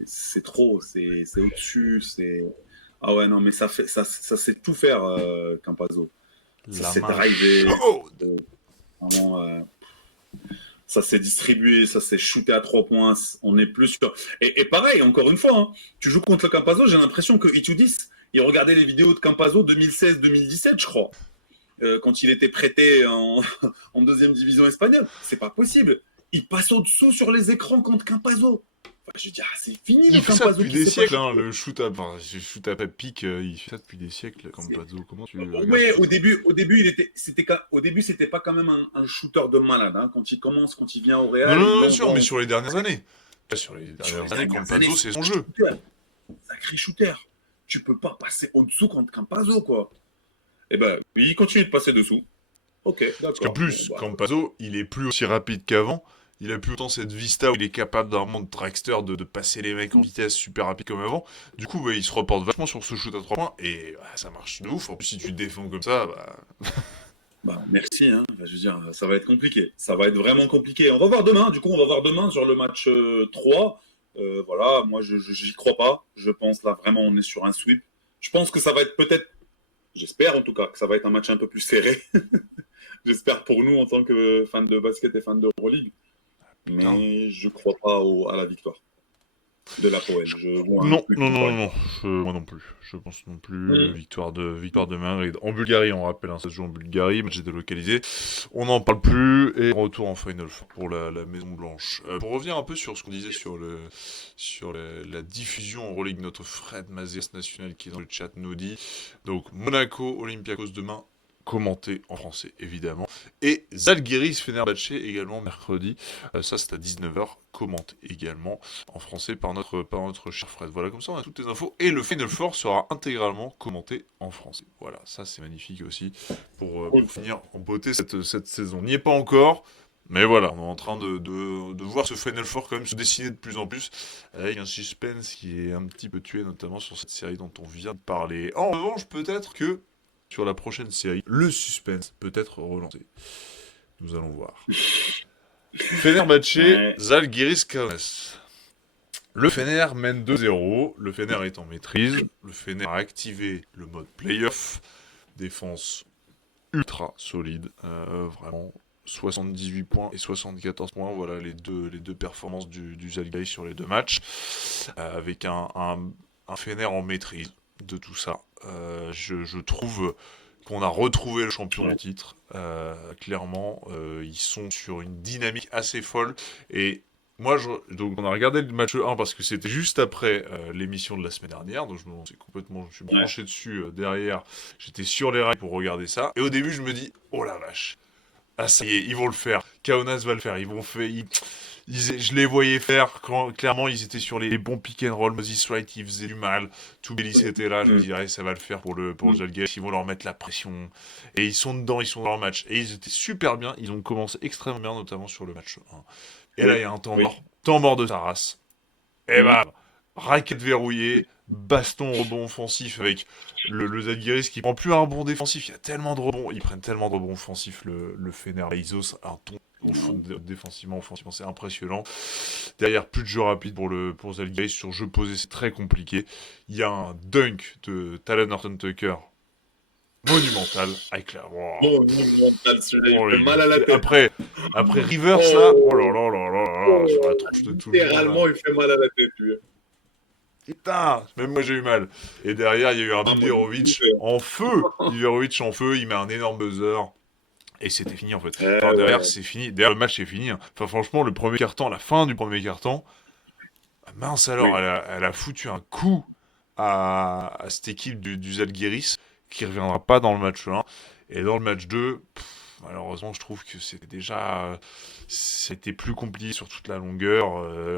C'est trop. C'est au-dessus. Ah ouais, non, mais ça sait tout faire, Campazzo. Ça La s'est main drivé. chaude. Vraiment, ça s'est distribué, ça s'est shooté à 3 points. On est plus sur. Et pareil, encore une fois, hein, tu joues contre le Campazzo, j'ai l'impression que Itudis, il regardait les vidéos de Campazzo 2016-2017, je crois, quand il était prêté en, en deuxième division espagnole. C'est pas possible. Il passe au-dessous sur les écrans contre Campazzo. Enfin, je veux dire, c'est fini Il le fait ça Campazzo depuis qui des sait siècles, pas hein, shooter. le shoot à pic, il fait ça depuis des siècles, Campazzo. Comment tu regardes Ouais, ça? au début, c'était pas quand même un shooter de malade. Hein. Quand il vient au Non, Real, non, il non, bien sûr, mais l'envoie sur les dernières années. Sur les sur les dernières années, dernières Campazzo, années, c'est son jeu. sacré shooter. Tu peux pas passer au-dessous contre Campazzo, quoi. Eh ben, il continue de passer dessous. Ok, Parce qu'en d'accord. plus, Bon, bah, Campazzo, il est plus aussi rapide qu'avant. Il a plus autant cette vista où il est capable d'un moment de dragster, de passer les mecs en vitesse super rapide comme avant. Du coup, bah, il se reporte vachement sur ce shoot à 3 points et bah, ça marche de ouf. En plus, si tu te défends comme ça, merci. Hein. Enfin, je veux dire, ça va être compliqué. Ça va être vraiment compliqué. On va voir demain. Du coup, on va voir demain sur le match 3. Voilà, moi, j'y crois pas. Je pense là, vraiment, on est sur un sweep. Je pense que ça va être peut-être, j'espère en tout cas, que ça va être un match un peu plus serré. J'espère pour nous en tant que fans de basket et fans de Euroleague. Mais je crois pas à la victoire de la Poel. Je vois un non, truc non, qui non, pourrait- non, moi non plus. Je pense non plus. Mm. Victoire de Madrid en Bulgarie, on rappelle, hein, ça se joue en Bulgarie, match délocalisé. On n'en parle plus et retour en Final Four pour la Maison Blanche. Pour revenir un peu sur ce qu'on disait sur la diffusion en Euroleague, notre Fred Mazes National qui est dans le chat nous dit donc Monaco, Olympiakos demain. Commenté en français évidemment et Zalgiris Fenerbahçe également mercredi, ça c'est à 19h, commenté également en français par notre cher Fred. Voilà, comme ça on a toutes les infos et le Final Four sera intégralement commenté en français. Voilà, ça c'est magnifique aussi pour finir en beauté cette saison. On n'y est pas encore, mais voilà, on est en train de voir ce Final Four quand même se dessiner de plus en plus avec un suspense qui est un petit peu tué, notamment sur cette série dont on vient de parler. En revanche, peut-être que sur la prochaine série, le suspense peut être relancé. Nous allons voir. Fenerbahçe, Ouais. Zalgiris Kaunas. Le Fener mène 2-0. Le Fener est en maîtrise. Le Fener a activé le mode playoff. Défense ultra solide. Vraiment 78 points et 74 points. Voilà les deux performances du Zalgiris sur les deux matchs. Avec un Fener en maîtrise de tout ça. Je trouve qu'on a retrouvé le champion en titre. Clairement, ils sont sur une dynamique assez folle. Et moi, donc on a regardé le match 1 parce que c'était juste après l'émission de la semaine dernière. Donc je suis branché dessus derrière. J'étais sur les rails pour regarder ça. Et au début, je me dis, oh la vache. Ah ça y est, ils vont le faire. Kaunas va le faire. Je les voyais faire. Clairement, ils étaient sur les bons pick and roll. Moses Wright, il faisait du mal. Toubelis était là. Je me dirais, ça va le faire pour le Zalgiris. Ils vont leur mettre la pression. Et ils sont dedans, ils sont dans leur match. Et ils étaient super bien. Ils ont commencé extrêmement bien, notamment sur le match 1. Et là, il y a un temps mort. Temps mort de Saras. Et bah, raquette verrouillée. Baston, rebond offensif avec le Zalgiris qui prend plus un rebond défensif. Il y a tellement de rebonds. Ils prennent tellement de rebonds offensifs, le Fener. Isos, un ton au fond défensivement, offensivement, c'est impressionnant. Derrière, plus de jeu rapide pour Zalgiris. Sur jeu posé, c'est très compliqué. Il y a un dunk de Talen Horton-Tucker monumental. Avec la... Monumental, celui-là, il fait mal à la tête. Après Rivers, là, oh là là là là, sur la tronche de tout le monde. Littéralement, il fait mal à la tête, lui. Putain, même moi j'ai eu mal. Et derrière, il y a eu un Iverovic en feu. Iverovic en feu, il met un énorme buzzer. Et c'était fini en fait. Derrière, c'est fini. Derrière, le match est fini. Enfin, franchement, le premier quart-temps, la fin du premier quart-temps, mince alors, elle a foutu un coup à cette équipe du Zalgiris qui reviendra pas dans le match 1. Et dans le match 2, malheureusement, je trouve que c'était plus compliqué sur toute la longueur.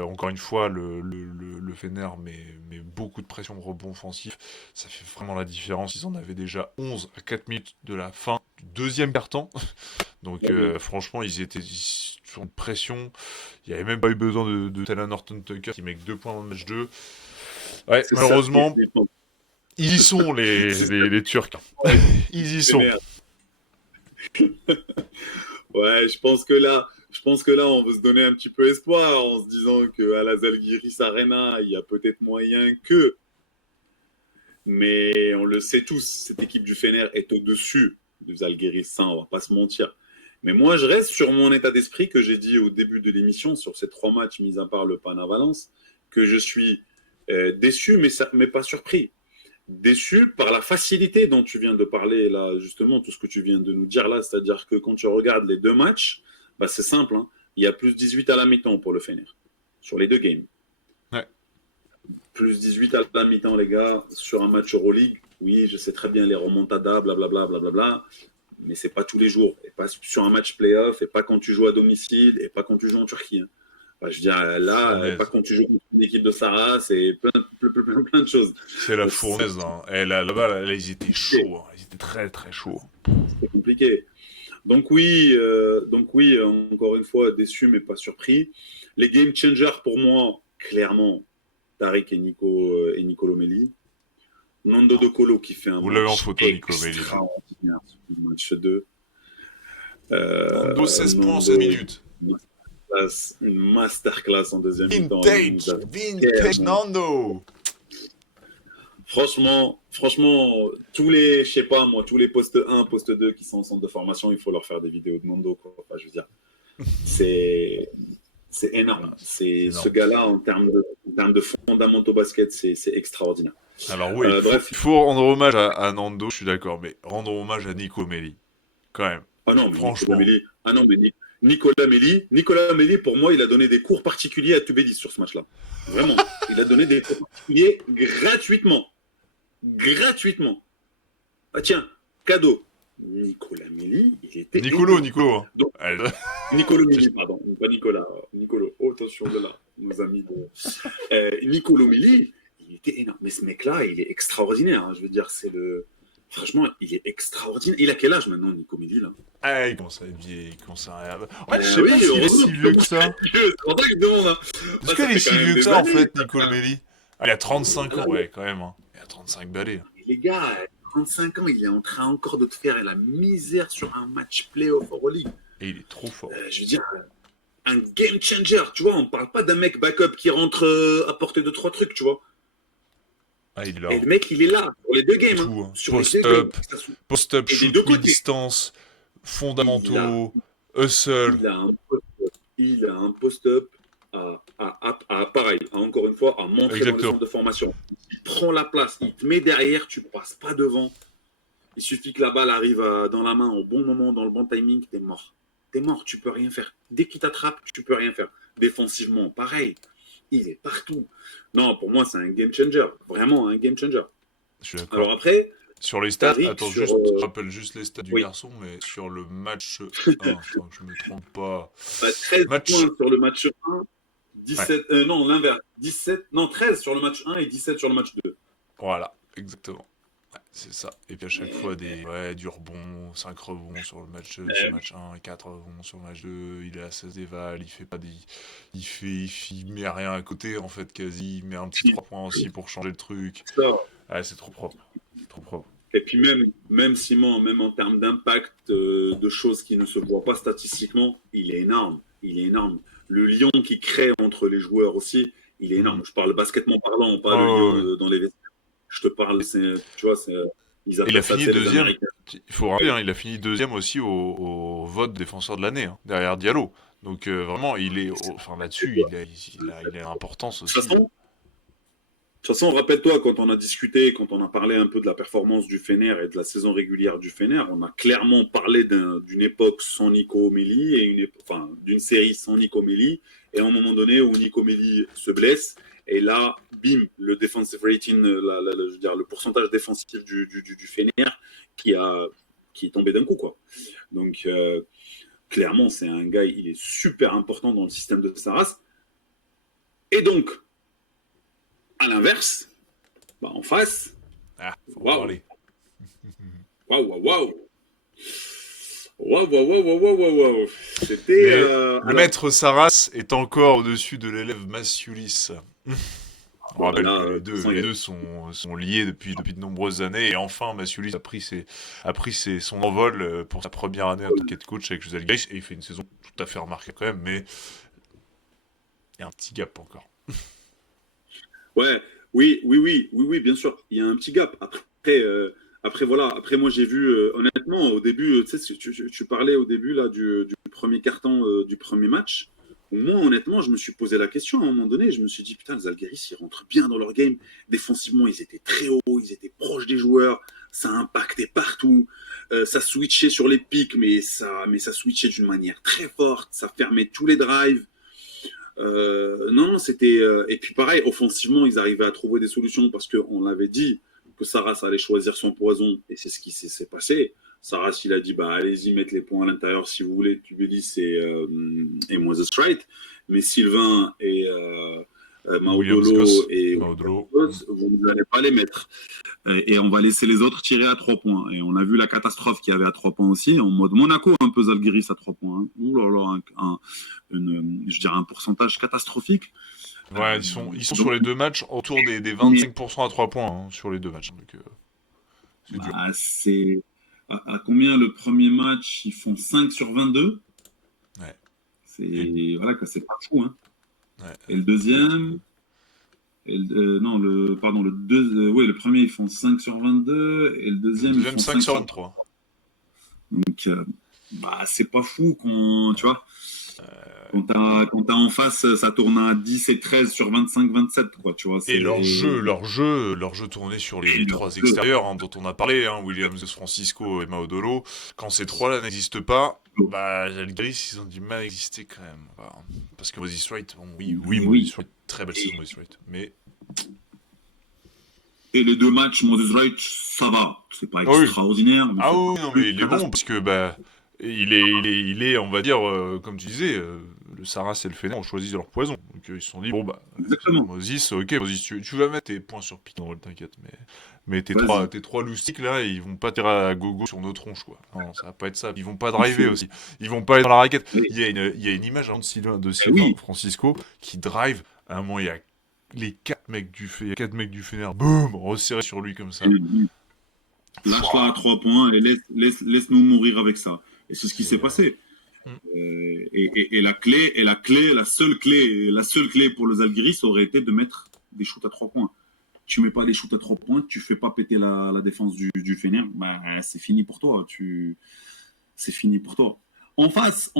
Encore une fois, le Fener met beaucoup de pression de rebond offensif. Ça fait vraiment la différence. Ils en avaient déjà 11 à 4 minutes de la fin du deuxième quart-temps. Donc franchement, ils étaient sur une pression. Il n'y avait même pas eu besoin de Talen Horton-Tucker qui met que 2 points dans le match 2. Ouais, malheureusement, ils y sont les Turcs. Ils y sont. Ouais, je pense que là, on veut se donner un petit peu espoir en se disant qu'à la Zalgiris Arena, il y a peut-être moyen que. Mais on le sait tous, cette équipe du Fener est au-dessus du Zalgiris, ça, on va pas se mentir. Mais moi, je reste sur mon état d'esprit que j'ai dit au début de l'émission, sur ces 3 matchs, mis à part le Pana Valence, que je suis déçu, mais pas surpris. Déçu par la facilité dont tu viens de parler, là, justement, tout ce que tu viens de nous dire là, c'est-à-dire que quand tu regardes les 2 matchs, bah, c'est simple, hein, il y a plus 18 à la mi-temps pour le Fener, sur les 2 games. Ouais. Plus 18 à la mi-temps, les gars, sur un match Euroleague, oui, je sais très bien les remontadas, blablabla, blablabla, mais c'est pas tous les jours, et pas sur un match playoff, et pas quand tu joues à domicile, et pas quand tu joues en Turquie, hein. Enfin, je veux dire, là, pas quand tu joues contre une équipe de Sarras, et plein de choses. C'est la fournaise, hein. Et là-bas, là, ils étaient chauds, hein. Ils étaient très très chauds. C'est compliqué. Donc oui, encore une fois, déçu mais pas surpris. Les game changers pour moi, clairement, Tariq et Nicolo Melli. Nando De Colo qui fait un Vous l'avez en match photo, Nicolo Melli. extraordinaire sur le match 2. Nando, 16 points en 16 minutes. Une masterclass en deuxième mi-temps. Vintage Nando. Franchement, tous les postes 1, postes 2 qui sont en centre de formation, il faut leur faire des vidéos de Nando, quoi. Enfin, je veux dire, c'est énorme. Ce gars-là, en termes de fondamentaux basket, c'est extraordinaire. Alors oui, il faut rendre hommage à Nando, je suis d'accord, mais rendre hommage à Nico Melli, quand même. Ah non, mais franchement. Nicolas Melli, pour moi, il a donné des cours particuliers à Tubelis sur ce match-là. Vraiment. Il a donné des cours particuliers gratuitement. Ah tiens, cadeau. Nicolas Melli, il était... Nicolo. Donc, Nicolo Melli, pardon. Pas Nicolas. Nicolo. Oh, attention de là, nos amis de... Nicolo Melli, il était énorme. Mais ce mec-là, il est extraordinaire. Hein. Je veux dire, franchement, il est extraordinaire. Il a quel âge maintenant, Nico Melli, là? Ah, il commence à être vieux, En fait, je sais pas s'il est si vieux que ça. C'est pour ça que je demande. Hein. Est-ce qu'il est si vieux que ça, en fait, Nicolo Melli? Il a 35 ans, ouais, quand même. Hein. Il a 35 balais. Les gars, 35 ans, il est en train encore de te faire la misère sur un match playoff Euroleague. Et il est trop fort. Je veux dire, un game changer, tu vois, on parle pas d'un mec backup qui rentre apporter 2-3 trucs, tu vois. Ah, il est là. Et le mec, il est là, pour les 2 games. Tout, hein. Post-up, shoot, mi-distance, fondamentaux, Hustle. Il a un post-up pareil, encore une fois, à montrer dans le Exactement. centre de formation. Il prend la place, il te met derrière, tu ne passes pas devant. Il suffit que la balle arrive dans la main au bon moment, dans le bon timing, t'es mort. T'es mort, tu peux rien faire. Dès qu'il t'attrape, tu peux rien faire. Défensivement, pareil. Il est partout. Non, pour moi, c'est un game changer. Vraiment un game changer. Je suis d'accord. Alors après, Sur les stats, Tariq attends, sur. juste, je rappelle juste les stats du Oui, garçon, mais sur le match 1, attends, que je me trompe pas. 13 Match. points sur le match 1, Ouais, 17. Non, l'inverse. 17. Non, 13 sur le match 1 et 17 sur le match 2. voilà, exactement. Ouais, c'est ça. Et puis à chaque fois, du rebond, 5 rebonds sur le sur match 1, 4 rebonds sur le match 2, il est à 16 déval, il fait pas des. Il met rien à côté, en fait, quasi. Il met un petit 3 points aussi pour changer le truc. Ça. Ouais, c'est trop propre. Trop propre. Et puis même Simon, même en termes d'impact, de choses qui ne se voient pas statistiquement, il est énorme. Il est énorme. Le lien qui crée entre les joueurs aussi, il est énorme. Mhm. Je parle basketement parlant, pas le Oh, lien ouais. dans les vestiaires. Je te parle, tu vois, ils Il a appellent ça, fini c'est les deuxième, Américains. il faut rappeler, hein, il a fini deuxième aussi au vote défenseur de l'année, hein, derrière Diallo. Donc vraiment, enfin là-dessus, il a une importance De toute aussi. façon, De toute façon, rappelle-toi, quand on a discuté, quand on a parlé un peu de la performance du Fener et de la saison régulière du Fener, on a clairement parlé d'une époque sans Nico Melli et d'une série sans Nico Melli. Et à un moment donné où Nico Melli se blesse, et là, bim, le defensive rating, je veux dire, le pourcentage défensif du Fener qui, a, qui est tombé d'un coup, quoi. Donc, clairement, c'est un gars, il est super important dans le système de Saras. Et donc, à l'inverse, en face, Ah, faut en waouh, parler. waouh, waouh, waouh. Waouh, waouh, waouh, waouh, waouh, waouh. C'était. Mais le Alors, maître Saras est encore au-dessus de l'élève Massiulis. On rappelle que là, les de toute deux, façon, les deux sont liés depuis de nombreuses années. Et enfin, Massiulis a pris son envol pour sa première année en tant qu'head coach avec José Gris. Et il fait une saison tout à fait remarquable quand même. Mais il y a un petit gap encore. ouais, oui, oui, oui, oui, oui, bien sûr. Il y a un petit gap. Après voilà. Après, moi, j'ai vu, honnêtement, au début, tu sais, tu parlais au début là, du premier carton du premier match. Moi, honnêtement, je me suis posé la question à un moment donné. Je me suis dit, putain, les Algéris, ils rentrent bien dans leur game. Défensivement, ils étaient très hauts, ils étaient proches des joueurs. Ça impactait partout. Ça switchait sur les pics, mais ça switchait d'une manière très forte. Ça fermait tous les drives. Non, c'était. Et puis pareil, offensivement, ils arrivaient à trouver des solutions parce qu'on l'avait dit que Saras allait choisir son poison et c'est ce qui s'est passé. Saras, il a dit bah allez-y, mettre les points à l'intérieur si vous voulez. Tbilissi et Moses Wright. Mais Sylvain et Williams Maudolo Goss, et Maudolo. vous n'allez pas les mettre. Et on va laisser les autres tirer à 3 points. Et on a vu la catastrophe qu'il y avait à 3 points aussi, en mode Monaco, un peu Zalgiris à 3 points. Hein. Ouh là là, je dirais un pourcentage catastrophique. Ouais, ils sont Donc, sur les deux matchs autour des mais, 25% à 3 points hein, sur les deux matchs. Donc, c'est dur. c'est à combien le premier match? Ils font 5 sur 22. Ouais. Voilà, que c'est pas fou. Hein. Ouais. Et le deuxième, non, le premier, ils font 5 sur 22. Et le deuxième, ils font 5 sur 23. Donc, c'est pas fou tu vois. Quand t'as en face, ça tourne à 10 et 13 sur 25-27, quoi, tu vois. Et leur jeu tournait sur les trois extérieurs hein, dont on a parlé, hein, Williams, Francisco et Maudolo. Quand ces trois-là n'existent pas, Žalgiris, ils ont du mal à exister quand même. Enfin, parce que Moses Wright, bon, oui, Moses Wright, très belle saison Moses Wright, mais... Et les deux matchs, Moses Wright, ça va. C'est pas Ah oui. extraordinaire. Mais Ah oui, non, mais il est bon, parce que, il est, on va dire, comme tu disais, le Saras et le Fener ont choisi leur poison. Donc ils se sont dit, bon, Exactement. Moses, ok, Moses, tu vas mettre tes points sur pick and roll, t'inquiète, mais tes trois loustiques, là, ils vont pas tirer à gogo sur nos tronches, quoi. Non, ça va pas être ça. Ils vont pas driver aussi. Ils vont pas être dans la raquette. Oui. Il y a une image hein, de Sylvain oui. Francisco, qui drive, à un moment, il y a les 4 mecs du Fener, boum, resserrés sur lui comme ça. Lâche-la à 3 points et laisse-nous mourir avec ça. Et c'est ce qui s'est passé. Et la seule clé pour les Algéris aurait été de mettre des shoots à 3 points. Tu mets pas des shoots à 3 points, tu fais pas péter la défense du Fener, c'est fini pour toi. C'est fini pour toi. En face,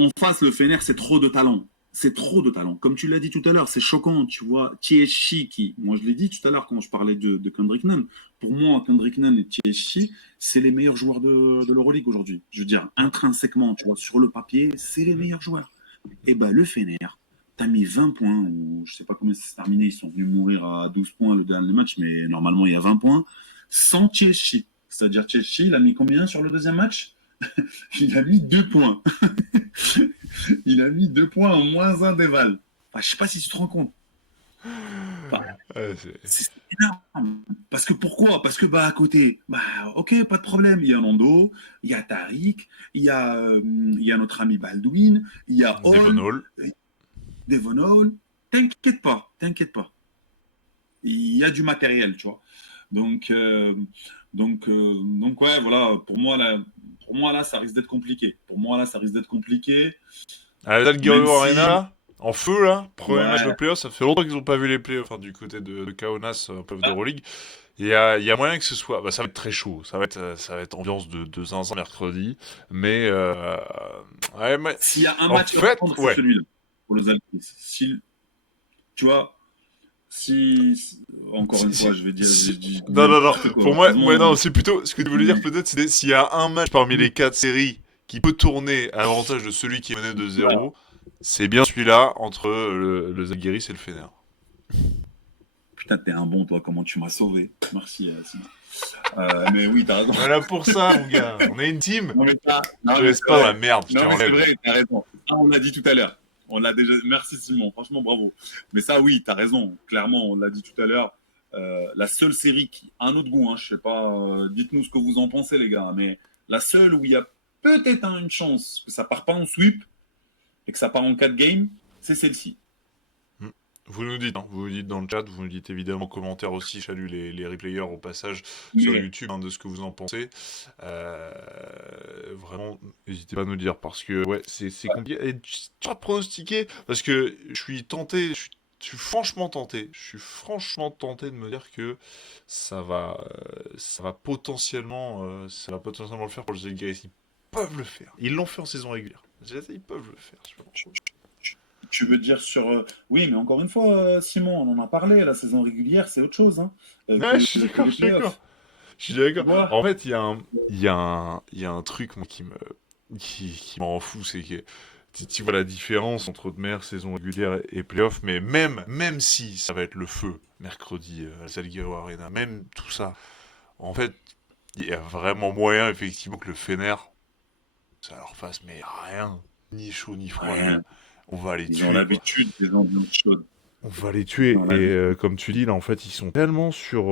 le Fener, c'est trop de talent. C'est trop de talent. Comme tu l'as dit tout à l'heure, c'est choquant. Tu vois, Tiechi, moi je l'ai dit tout à l'heure quand je parlais de Kendrick Nunn. Pour moi, Kendrick Nunn et Tiechi, c'est les meilleurs joueurs de l'Euroleague aujourd'hui. Je veux dire, intrinsèquement, tu vois, sur le papier, c'est les meilleurs joueurs. Et ben, le Fener, t'as mis 20 points, ou je sais pas combien c'est terminé, ils sont venus mourir à 12 points le dernier match, mais normalement, il y a 20 points, sans Tiechi. C'est-à-dire, Tiechi, il a mis combien sur le deuxième match? Il a mis 2 points. Il a mis 2 points en -1 d'Eval. Enfin, je sais pas si tu te rends compte. Enfin, Ouais, c'est énorme. Parce que pourquoi? Parce que à côté, ok, pas de problème. Il y a Nando, il y a Tariq, il y a notre ami Baldwin, il y a Devon Hall, Hall. Devon Hall. T'inquiète pas, t'inquiète pas. Il y a du matériel, tu vois. Donc, ouais, voilà. Pour moi là, ça risque d'être compliqué. À la Même Zalgiris Arena, si, là, en feu, là, premier match de ouais, playoff, ça fait longtemps qu'ils n'ont pas vu les playoffs, du côté de Kaunas, playoff d'Euroleague. Il y a moyen que ce soit... ça va être très chaud, ça va être ambiance de zinzin mercredi, mais... ouais, mais... s'il y a un En match à fait, prendre, c'est ouais. celui-là pour les Alpes. Tu vois, encore une fois, je vais dire Non, non, non. n'importe quoi. Pour moi, Heureusement, non, c'est plutôt... Ce que tu voulais dire, peut-être, c'est s'il y a un match parmi les 4 séries qui peut tourner à l'avantage de celui qui est mené de voilà. 0, c'est bien celui-là entre le Zalgiris et le Fener. Putain, t'es un bon, toi, comment tu m'as sauvé. Merci, Simon. Mais oui, t'as raison. Voilà pour ça, mon gars. On est une team. Non, mais Je te laisse c'est pas dans vrai. la merde, je te Non, mais c'est relève. vrai, t'as raison. Ça, on l'a dit tout à l'heure. On l'a déjà. Merci, Simon. Franchement, bravo. Mais ça, oui, t'as raison. Clairement, on l'a dit tout à l'heure. La seule série qui a un autre goût, je sais pas, dites-nous ce que vous en pensez, les gars, mais la seule où il y a peut-être une chance que ça part pas en sweep et que ça part en 4 games, c'est celle-ci. Vous nous dites, vous nous dites dans le chat, vous nous dites évidemment en commentaire aussi, je salue les replayers au passage sur Mais, YouTube, de ce que vous en pensez. Vraiment, n'hésitez pas à nous dire, parce que ouais, c'est compliqué. Et tu vas pronostiquer, parce que je suis tenté, je suis franchement tenté, de me dire que ça va potentiellement le faire pour les Zalgiris. Ils peuvent le faire. Ils l'ont fait en saison régulière. Ils peuvent le faire. Je sais pas pourquoi. tu veux dire sur. Oui, mais encore une fois, Simon, on en a parlé, la saison régulière, c'est autre chose Ouais, je suis que d'accord, les je suis d'accord. playoffs. Je suis Tu d'accord. vois? En fait, il y a un truc moi, qui m'en fout, c'est que tu vois la différence entre première saison régulière et playoff, mais même si ça va être le feu mercredi à Zalgiris Arena, même tout ça, en fait, il y a vraiment moyen effectivement que le Fener, ça leur fasse mais rien, ni chaud ni froid, les Ouais, gars. On va les ils ont tuer, quoi. l'habitude des ambiances chaudes. On va les Ils tuer. ont Et l'habitude. comme tu dis, là, en fait, ils sont tellement sur.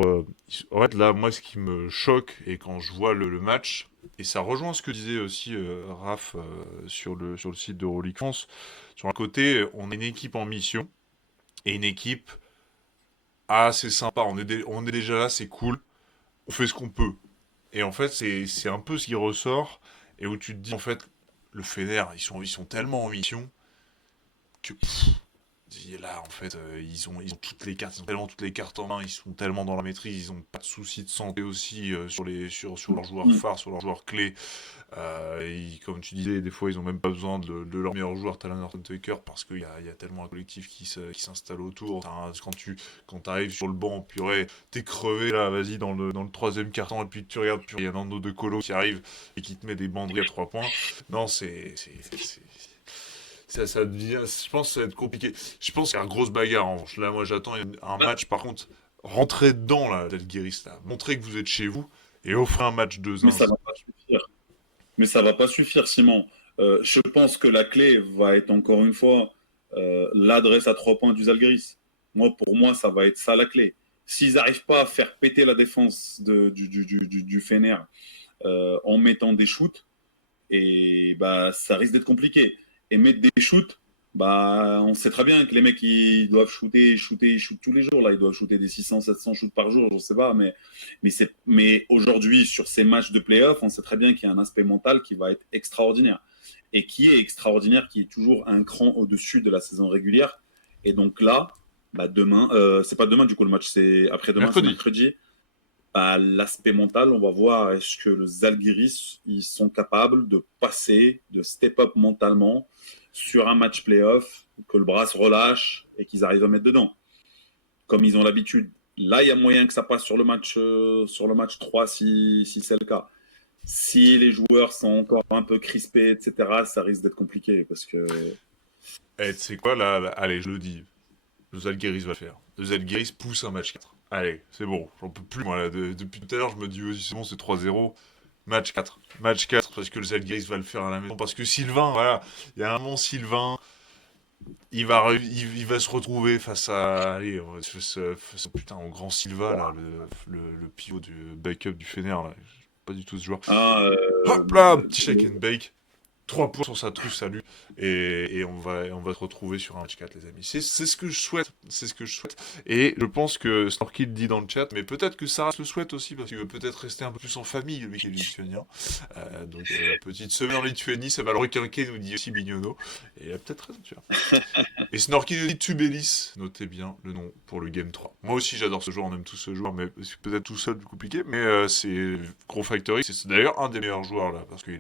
En fait, là, moi, ce qui me choque, et quand je vois le match, et ça rejoint ce que disait aussi Raph sur le site d'Euroleague France, sur un côté, on est une équipe en mission, et une équipe assez sympa. On est déjà là, c'est cool, on fait ce qu'on peut. Et en fait, c'est un peu ce qui ressort, et où tu te dis, en fait, le Fener, ils sont tellement en mission que. Et là, en fait, ils ont toutes les cartes, ils ont tellement toutes les cartes en main, ils sont tellement dans la maîtrise, ils ont pas de soucis de santé aussi sur leurs joueurs Mm. phares, sur leurs joueurs clés. Comme tu disais, des fois, ils ont même pas besoin de leur meilleur joueur, Talan Horton-Tucker, parce qu'il y a tellement un collectif qui s'installe autour. Quand t'arrives sur le banc, purée, t'es crevé là, vas-y, dans le troisième carton, et puis tu regardes, puis il y a Nando De Colo qui arrive et qui te met des banderies à 3 points. Non, ça devient, je pense que ça va être compliqué. Je pense qu'il y a une grosse bagarre en revanche. Là, moi, j'attends un Bah, match, par contre, rentrez dedans, là, Zalgiris, là. Montrez que vous êtes chez vous et offrez un match de mais ça zinz. va pas suffire. Mais ça va pas suffire, Simon. Je pense que la clé va être encore une fois l'adresse à 3 points du Zalgiris. Pour moi, ça va être ça la clé. S'ils n'arrivent pas à faire péter la défense du Fener en mettant des shoots, et ça risque d'être compliqué. Et mettre des shoots, on sait très bien que les mecs ils doivent shooter, ils shootent tous les jours là, ils doivent shooter des 600, 700 shoots par jour, je sais pas, mais aujourd'hui sur ces matchs de playoff, on sait très bien qu'il y a un aspect mental qui va être extraordinaire et qui est extraordinaire, qui est toujours un cran au-dessus de la saison régulière. Et donc là, demain, c'est pas demain du coup le match, c'est après-demain, c'est Mercredi. mercredi. l'aspect mental, on va voir est-ce que les Zalgiris ils sont capables de passer, de step up mentalement sur un match playoff, que le bras se relâche et qu'ils arrivent à mettre dedans, comme ils ont l'habitude. Là, il y a moyen que ça passe sur le match 3 si c'est le cas. Si les joueurs sont encore un peu crispés, etc., ça risque d'être compliqué parce que. Tu sais quoi, là, allez, je le dis. Le Zalgiris va le faire. Le Zalgiris pousse un match 4. Allez, c'est bon, j'en peux plus, moi, là. Depuis tout à l'heure, je me dis, vas-y, c'est bon, c'est 3-0. Match 4. Match 4, parce que le Zalgiris va le faire à la maison. Parce que Sylvain, voilà, il y a un moment, Sylvain, il va se retrouver face à, allez, putain, au grand Silva, là, le pivot du backup du Fener, là. Pas du tout ce joueur. Ah, Hop là, petit shake and bake. 3 points sur sa truffe, salut. Et on va se retrouver sur un match 4, les amis. C'est ce que je souhaite. C'est ce que je souhaite. Et je pense que Snorky le dit dans le chat, mais peut-être que Sarah le souhaite aussi, parce qu'il veut peut-être rester un peu plus en famille, lui qui est lituanien. Donc, petite semaine en Lituanie, ça va le requinquer, nous dit aussi Bignono. Et il a peut-être raison, tu vois. Et Snorky nous dit Tubelis. Notez bien le nom pour le Game 3. Moi aussi, j'adore ce joueur, on aime tous ce joueur, mais c'est peut-être tout seul, plus compliqué. Mais c'est Gros Factory, c'est d'ailleurs un des meilleurs joueurs, là, parce qu'il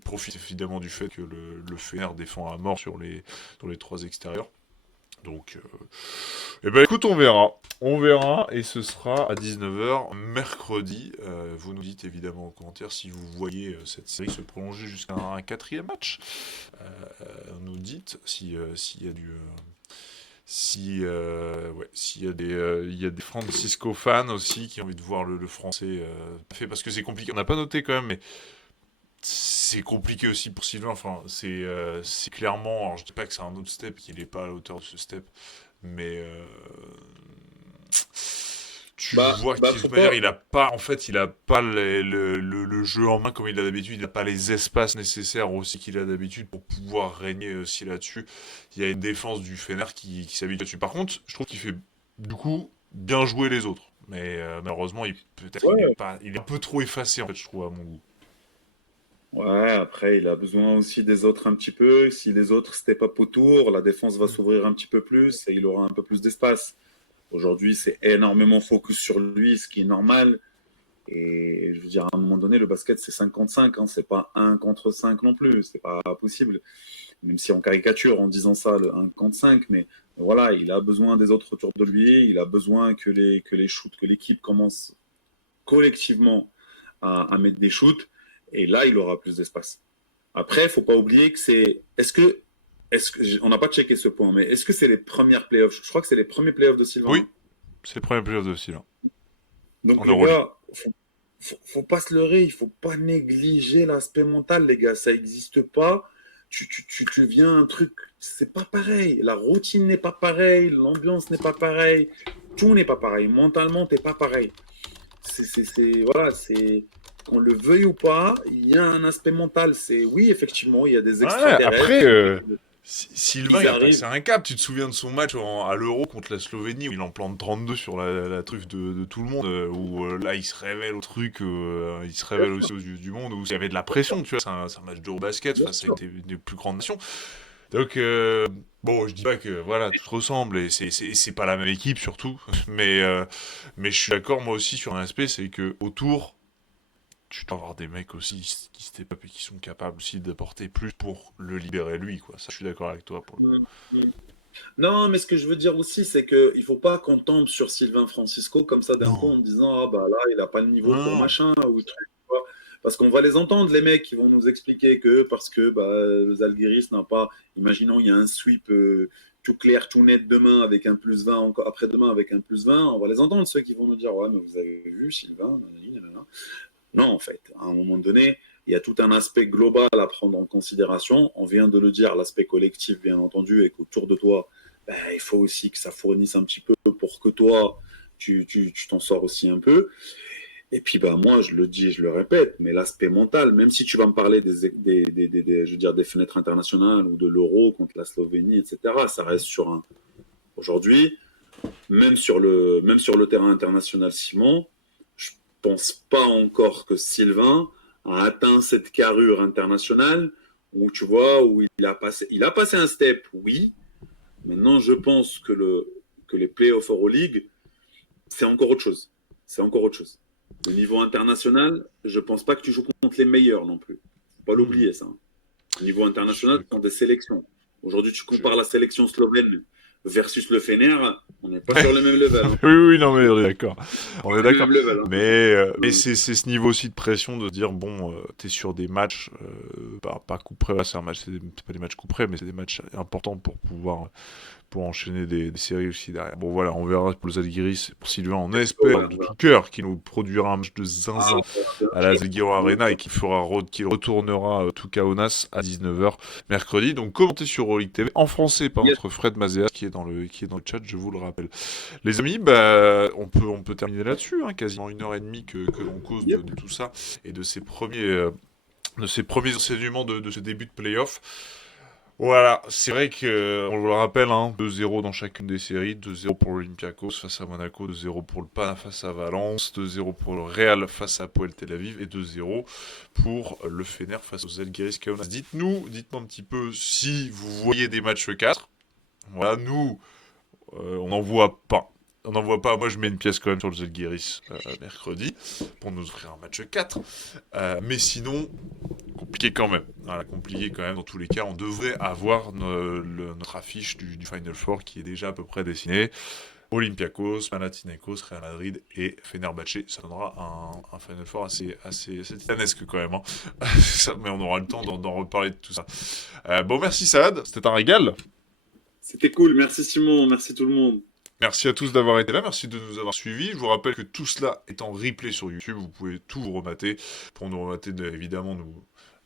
profite évidemment du fait que le Fener défend à mort sur les 3 extérieurs. Donc, eh ben écoute, on verra. On verra, et ce sera à 19h mercredi. Vous nous dites évidemment en commentaire si vous voyez cette série se prolonger jusqu'à un 4e match. Nous dites s'il y a du... s'il y a des Francisco fans aussi qui ont envie de voir le français fait, parce que c'est compliqué. On n'a pas noté quand même, mais c'est compliqué aussi pour Sylvain. Enfin, c'est clairement. Alors, je dis pas que c'est un autre step, qu'il n'est pas à la hauteur de ce step, mais tu vois que de toute manière, il a pas. En fait, il a pas le jeu en main comme il a d'habitude. Il n'a pas les espaces nécessaires aussi qu'il a d'habitude pour pouvoir régner aussi là-dessus. Il y a une défense du Fener qui s'habitue là-dessus. Par contre, je trouve qu'il fait du coup bien jouer les autres. Mais malheureusement, il est un peu trop effacé en fait, je trouve, à mon goût. Ouais, après, il a besoin aussi des autres un petit peu. Si les autres step up autour, la défense va s'ouvrir un petit peu plus et il aura un peu plus d'espace. Aujourd'hui, c'est énormément focus sur lui, ce qui est normal. Et je veux dire, à un moment donné, le basket, c'est 55, hein, c'est pas 1 contre 5 non plus, c'est pas possible. Même si on caricature en disant ça, le 1 contre 5, mais voilà, il a besoin des autres autour de lui, il a besoin que les shoots, que l'équipe commence collectivement à mettre des shoots, et là, il aura plus d'espace. Après, il faut pas oublier que on n'a pas checké ce point, mais est-ce que c'est les premières playoffs? Je crois que c'est les premiers playoffs de Sylvain. Oui, c'est le premier playoff de Sylvain. Donc, les gars, faut pas se leurrer, il faut pas négliger l'aspect mental, les gars. Ça n'existe pas. Tu viens un truc, c'est pas pareil. La routine n'est pas pareille, l'ambiance n'est pas pareille, tout n'est pas pareil. Mentalement, t'es pas pareil. Voilà, c'est qu'on le veuille ou pas, il y a un aspect mental. C'est oui, effectivement, il y a des extraterrestres. Après, Sylvain, il a passé un cap. Tu te souviens de son match à l'Euro contre la Slovénie où il en plante 32 sur la truffe de tout le monde, où là il se révèle au truc, il se révèle aussi aux yeux du monde, où il y avait de la pression, tu vois. C'est un match d'Eurobasket face à une des plus grandes nations. Donc, bon, je dis pas que voilà, tout se ressemble et c'est pas la même équipe surtout, mais je suis d'accord moi aussi sur un aspect, c'est que autour, tu dois avoir des mecs aussi qui step up et qui sont capables aussi d'apporter plus pour le libérer lui, quoi. Ça, je suis d'accord avec toi pour le coup. Non, mais ce que je veux dire aussi, c'est qu'il ne faut pas qu'on tombe sur Sylvain Francisco comme ça d'un coup en disant ah bah là, il n'a pas le niveau pour machin ou truc. Parce qu'on va les entendre, les mecs qui vont nous expliquer que parce que le Zalgiris n'a pas, imaginons, il y a un sweep tout clair, tout net demain avec un plus 20, encore après-demain avec un plus 20, on va les entendre, ceux qui vont nous dire ouais, mais vous avez vu Sylvain, nanana. Non, en fait, à un moment donné, il y a tout un aspect global à prendre en considération. On vient de le dire, l'aspect collectif, bien entendu, et qu'autour de toi, il faut aussi que ça fournisse un petit peu pour que toi, tu t'en sors aussi un peu. Et puis, moi, je le dis, je le répète, mais l'aspect mental, même si tu vas me parler je veux dire, des fenêtres internationales ou de l'Euro contre la Slovénie, etc., ça reste sur un. Aujourd'hui, même sur le terrain international, Simon, je pense pas encore que Sylvain a atteint cette carrure internationale où tu vois, où il a passé un step, oui. Maintenant, je pense que les playoffs Euroleague, c'est encore autre chose. c'est encore autre chose. Au niveau international, je pense pas que tu joues contre les meilleurs non plus. Faut pas l'oublier, ça. Au niveau international, tu prends des sélections. Aujourd'hui, tu compares la sélection slovène versus le Fener, on n'est pas sur le même level. Hein. Oui, non, mais on est d'accord. On est Le d'accord. même level, hein. Mais c'est ce niveau aussi de pression de se dire, bon, t'es sur des matchs, pas coup près, là, c'est pas des matchs coup près, mais c'est des matchs importants pour pouvoir pour enchaîner des séries aussi derrière. Bon voilà, on verra pour le Zalgiris, pour Sylvain, on espère de tout cœur qu'il nous produira un match de zinzin à la Zalgiris Arena et qu'il retournera tout Kaunas à 19h mercredi. Donc commentez sur Euroleague TV en français par notre Fred Mazéas qui est dans le chat, je vous le rappelle. Les amis, on peut terminer là-dessus, hein, quasiment 1h30 que l'on cause de tout ça et de ces premiers enseignements de ce début de playoff. Voilà, c'est vrai que, on le rappelle, hein, 2-0 dans chacune des séries, 2-0 pour l'Olympiakos face à Monaco, 2-0 pour le Pana face à Valence, 2-0 pour le Real face à Poel Tel Aviv et 2-0 pour le Fener face aux Zalgiris Kaunas. Dites-moi un petit peu si vous voyez des matchs 4. Voilà, nous, on n'en voit pas. On n'en voit pas. Moi, je mets une pièce quand même sur le Zalgiris mercredi pour nous offrir un match 4. Mais sinon, compliqué quand même. Voilà, compliqué quand même. Dans tous les cas, on devrait avoir notre affiche du Final Four qui est déjà à peu près dessinée. Olympiakos, Panathinaikos, Real Madrid et Fenerbahçe. Ça donnera un Final Four assez titanesque quand même. Hein. Mais on aura le temps d'en reparler de tout ça. Bon, merci Saad. C'était un régal. C'était cool. Merci Simon. Merci tout le monde. Merci à tous d'avoir été là, merci de nous avoir suivis. Je vous rappelle que tout cela est en replay sur YouTube, vous pouvez tout vous remater. Pour nous remater, évidemment,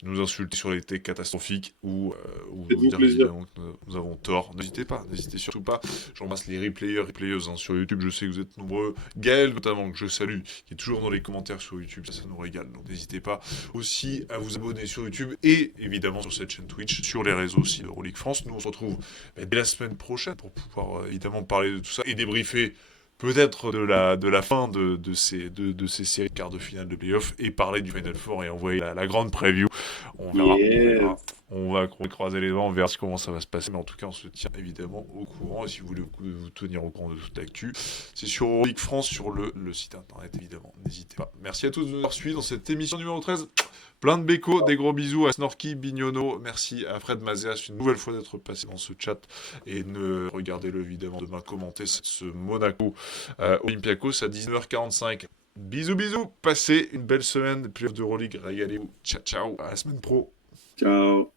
nous insulter sur les techs catastrophiques ou nous dire évidemment que nous avons tort. N'hésitez surtout pas. Je remercie les replayeuses sur YouTube, je sais que vous êtes nombreux. Gaël notamment, que je salue, qui est toujours dans les commentaires sur YouTube, ça nous régale. Donc n'hésitez pas aussi à vous abonner sur YouTube et évidemment sur cette chaîne Twitch, sur les réseaux aussi de Euroleague France. Nous on se retrouve dès la semaine prochaine pour pouvoir évidemment parler de tout ça et débriefer peut-être de la fin de ces séries de quarts de finale de playoff et parler du Final Four et envoyer la grande preview. On verra. On va croiser les doigts, on verra comment ça va se passer. Mais en tout cas, on se tient évidemment au courant. Et si vous voulez vous tenir au courant de toute l'actu, c'est sur Euroleague France, sur le site internet évidemment. N'hésitez pas. Merci à tous de nous avoir suivis dans cette émission numéro 13. Plein de bécos, des gros bisous à Snorky, Bignono, merci à Fred Mazéas une nouvelle fois d'être passé dans ce chat et regardez-le évidemment demain commenter ce Monaco Olympiakos à 19h45. Bisous, passez une belle semaine de playoff d'Euroleague, régalez-vous, ciao, à la semaine pro. Ciao.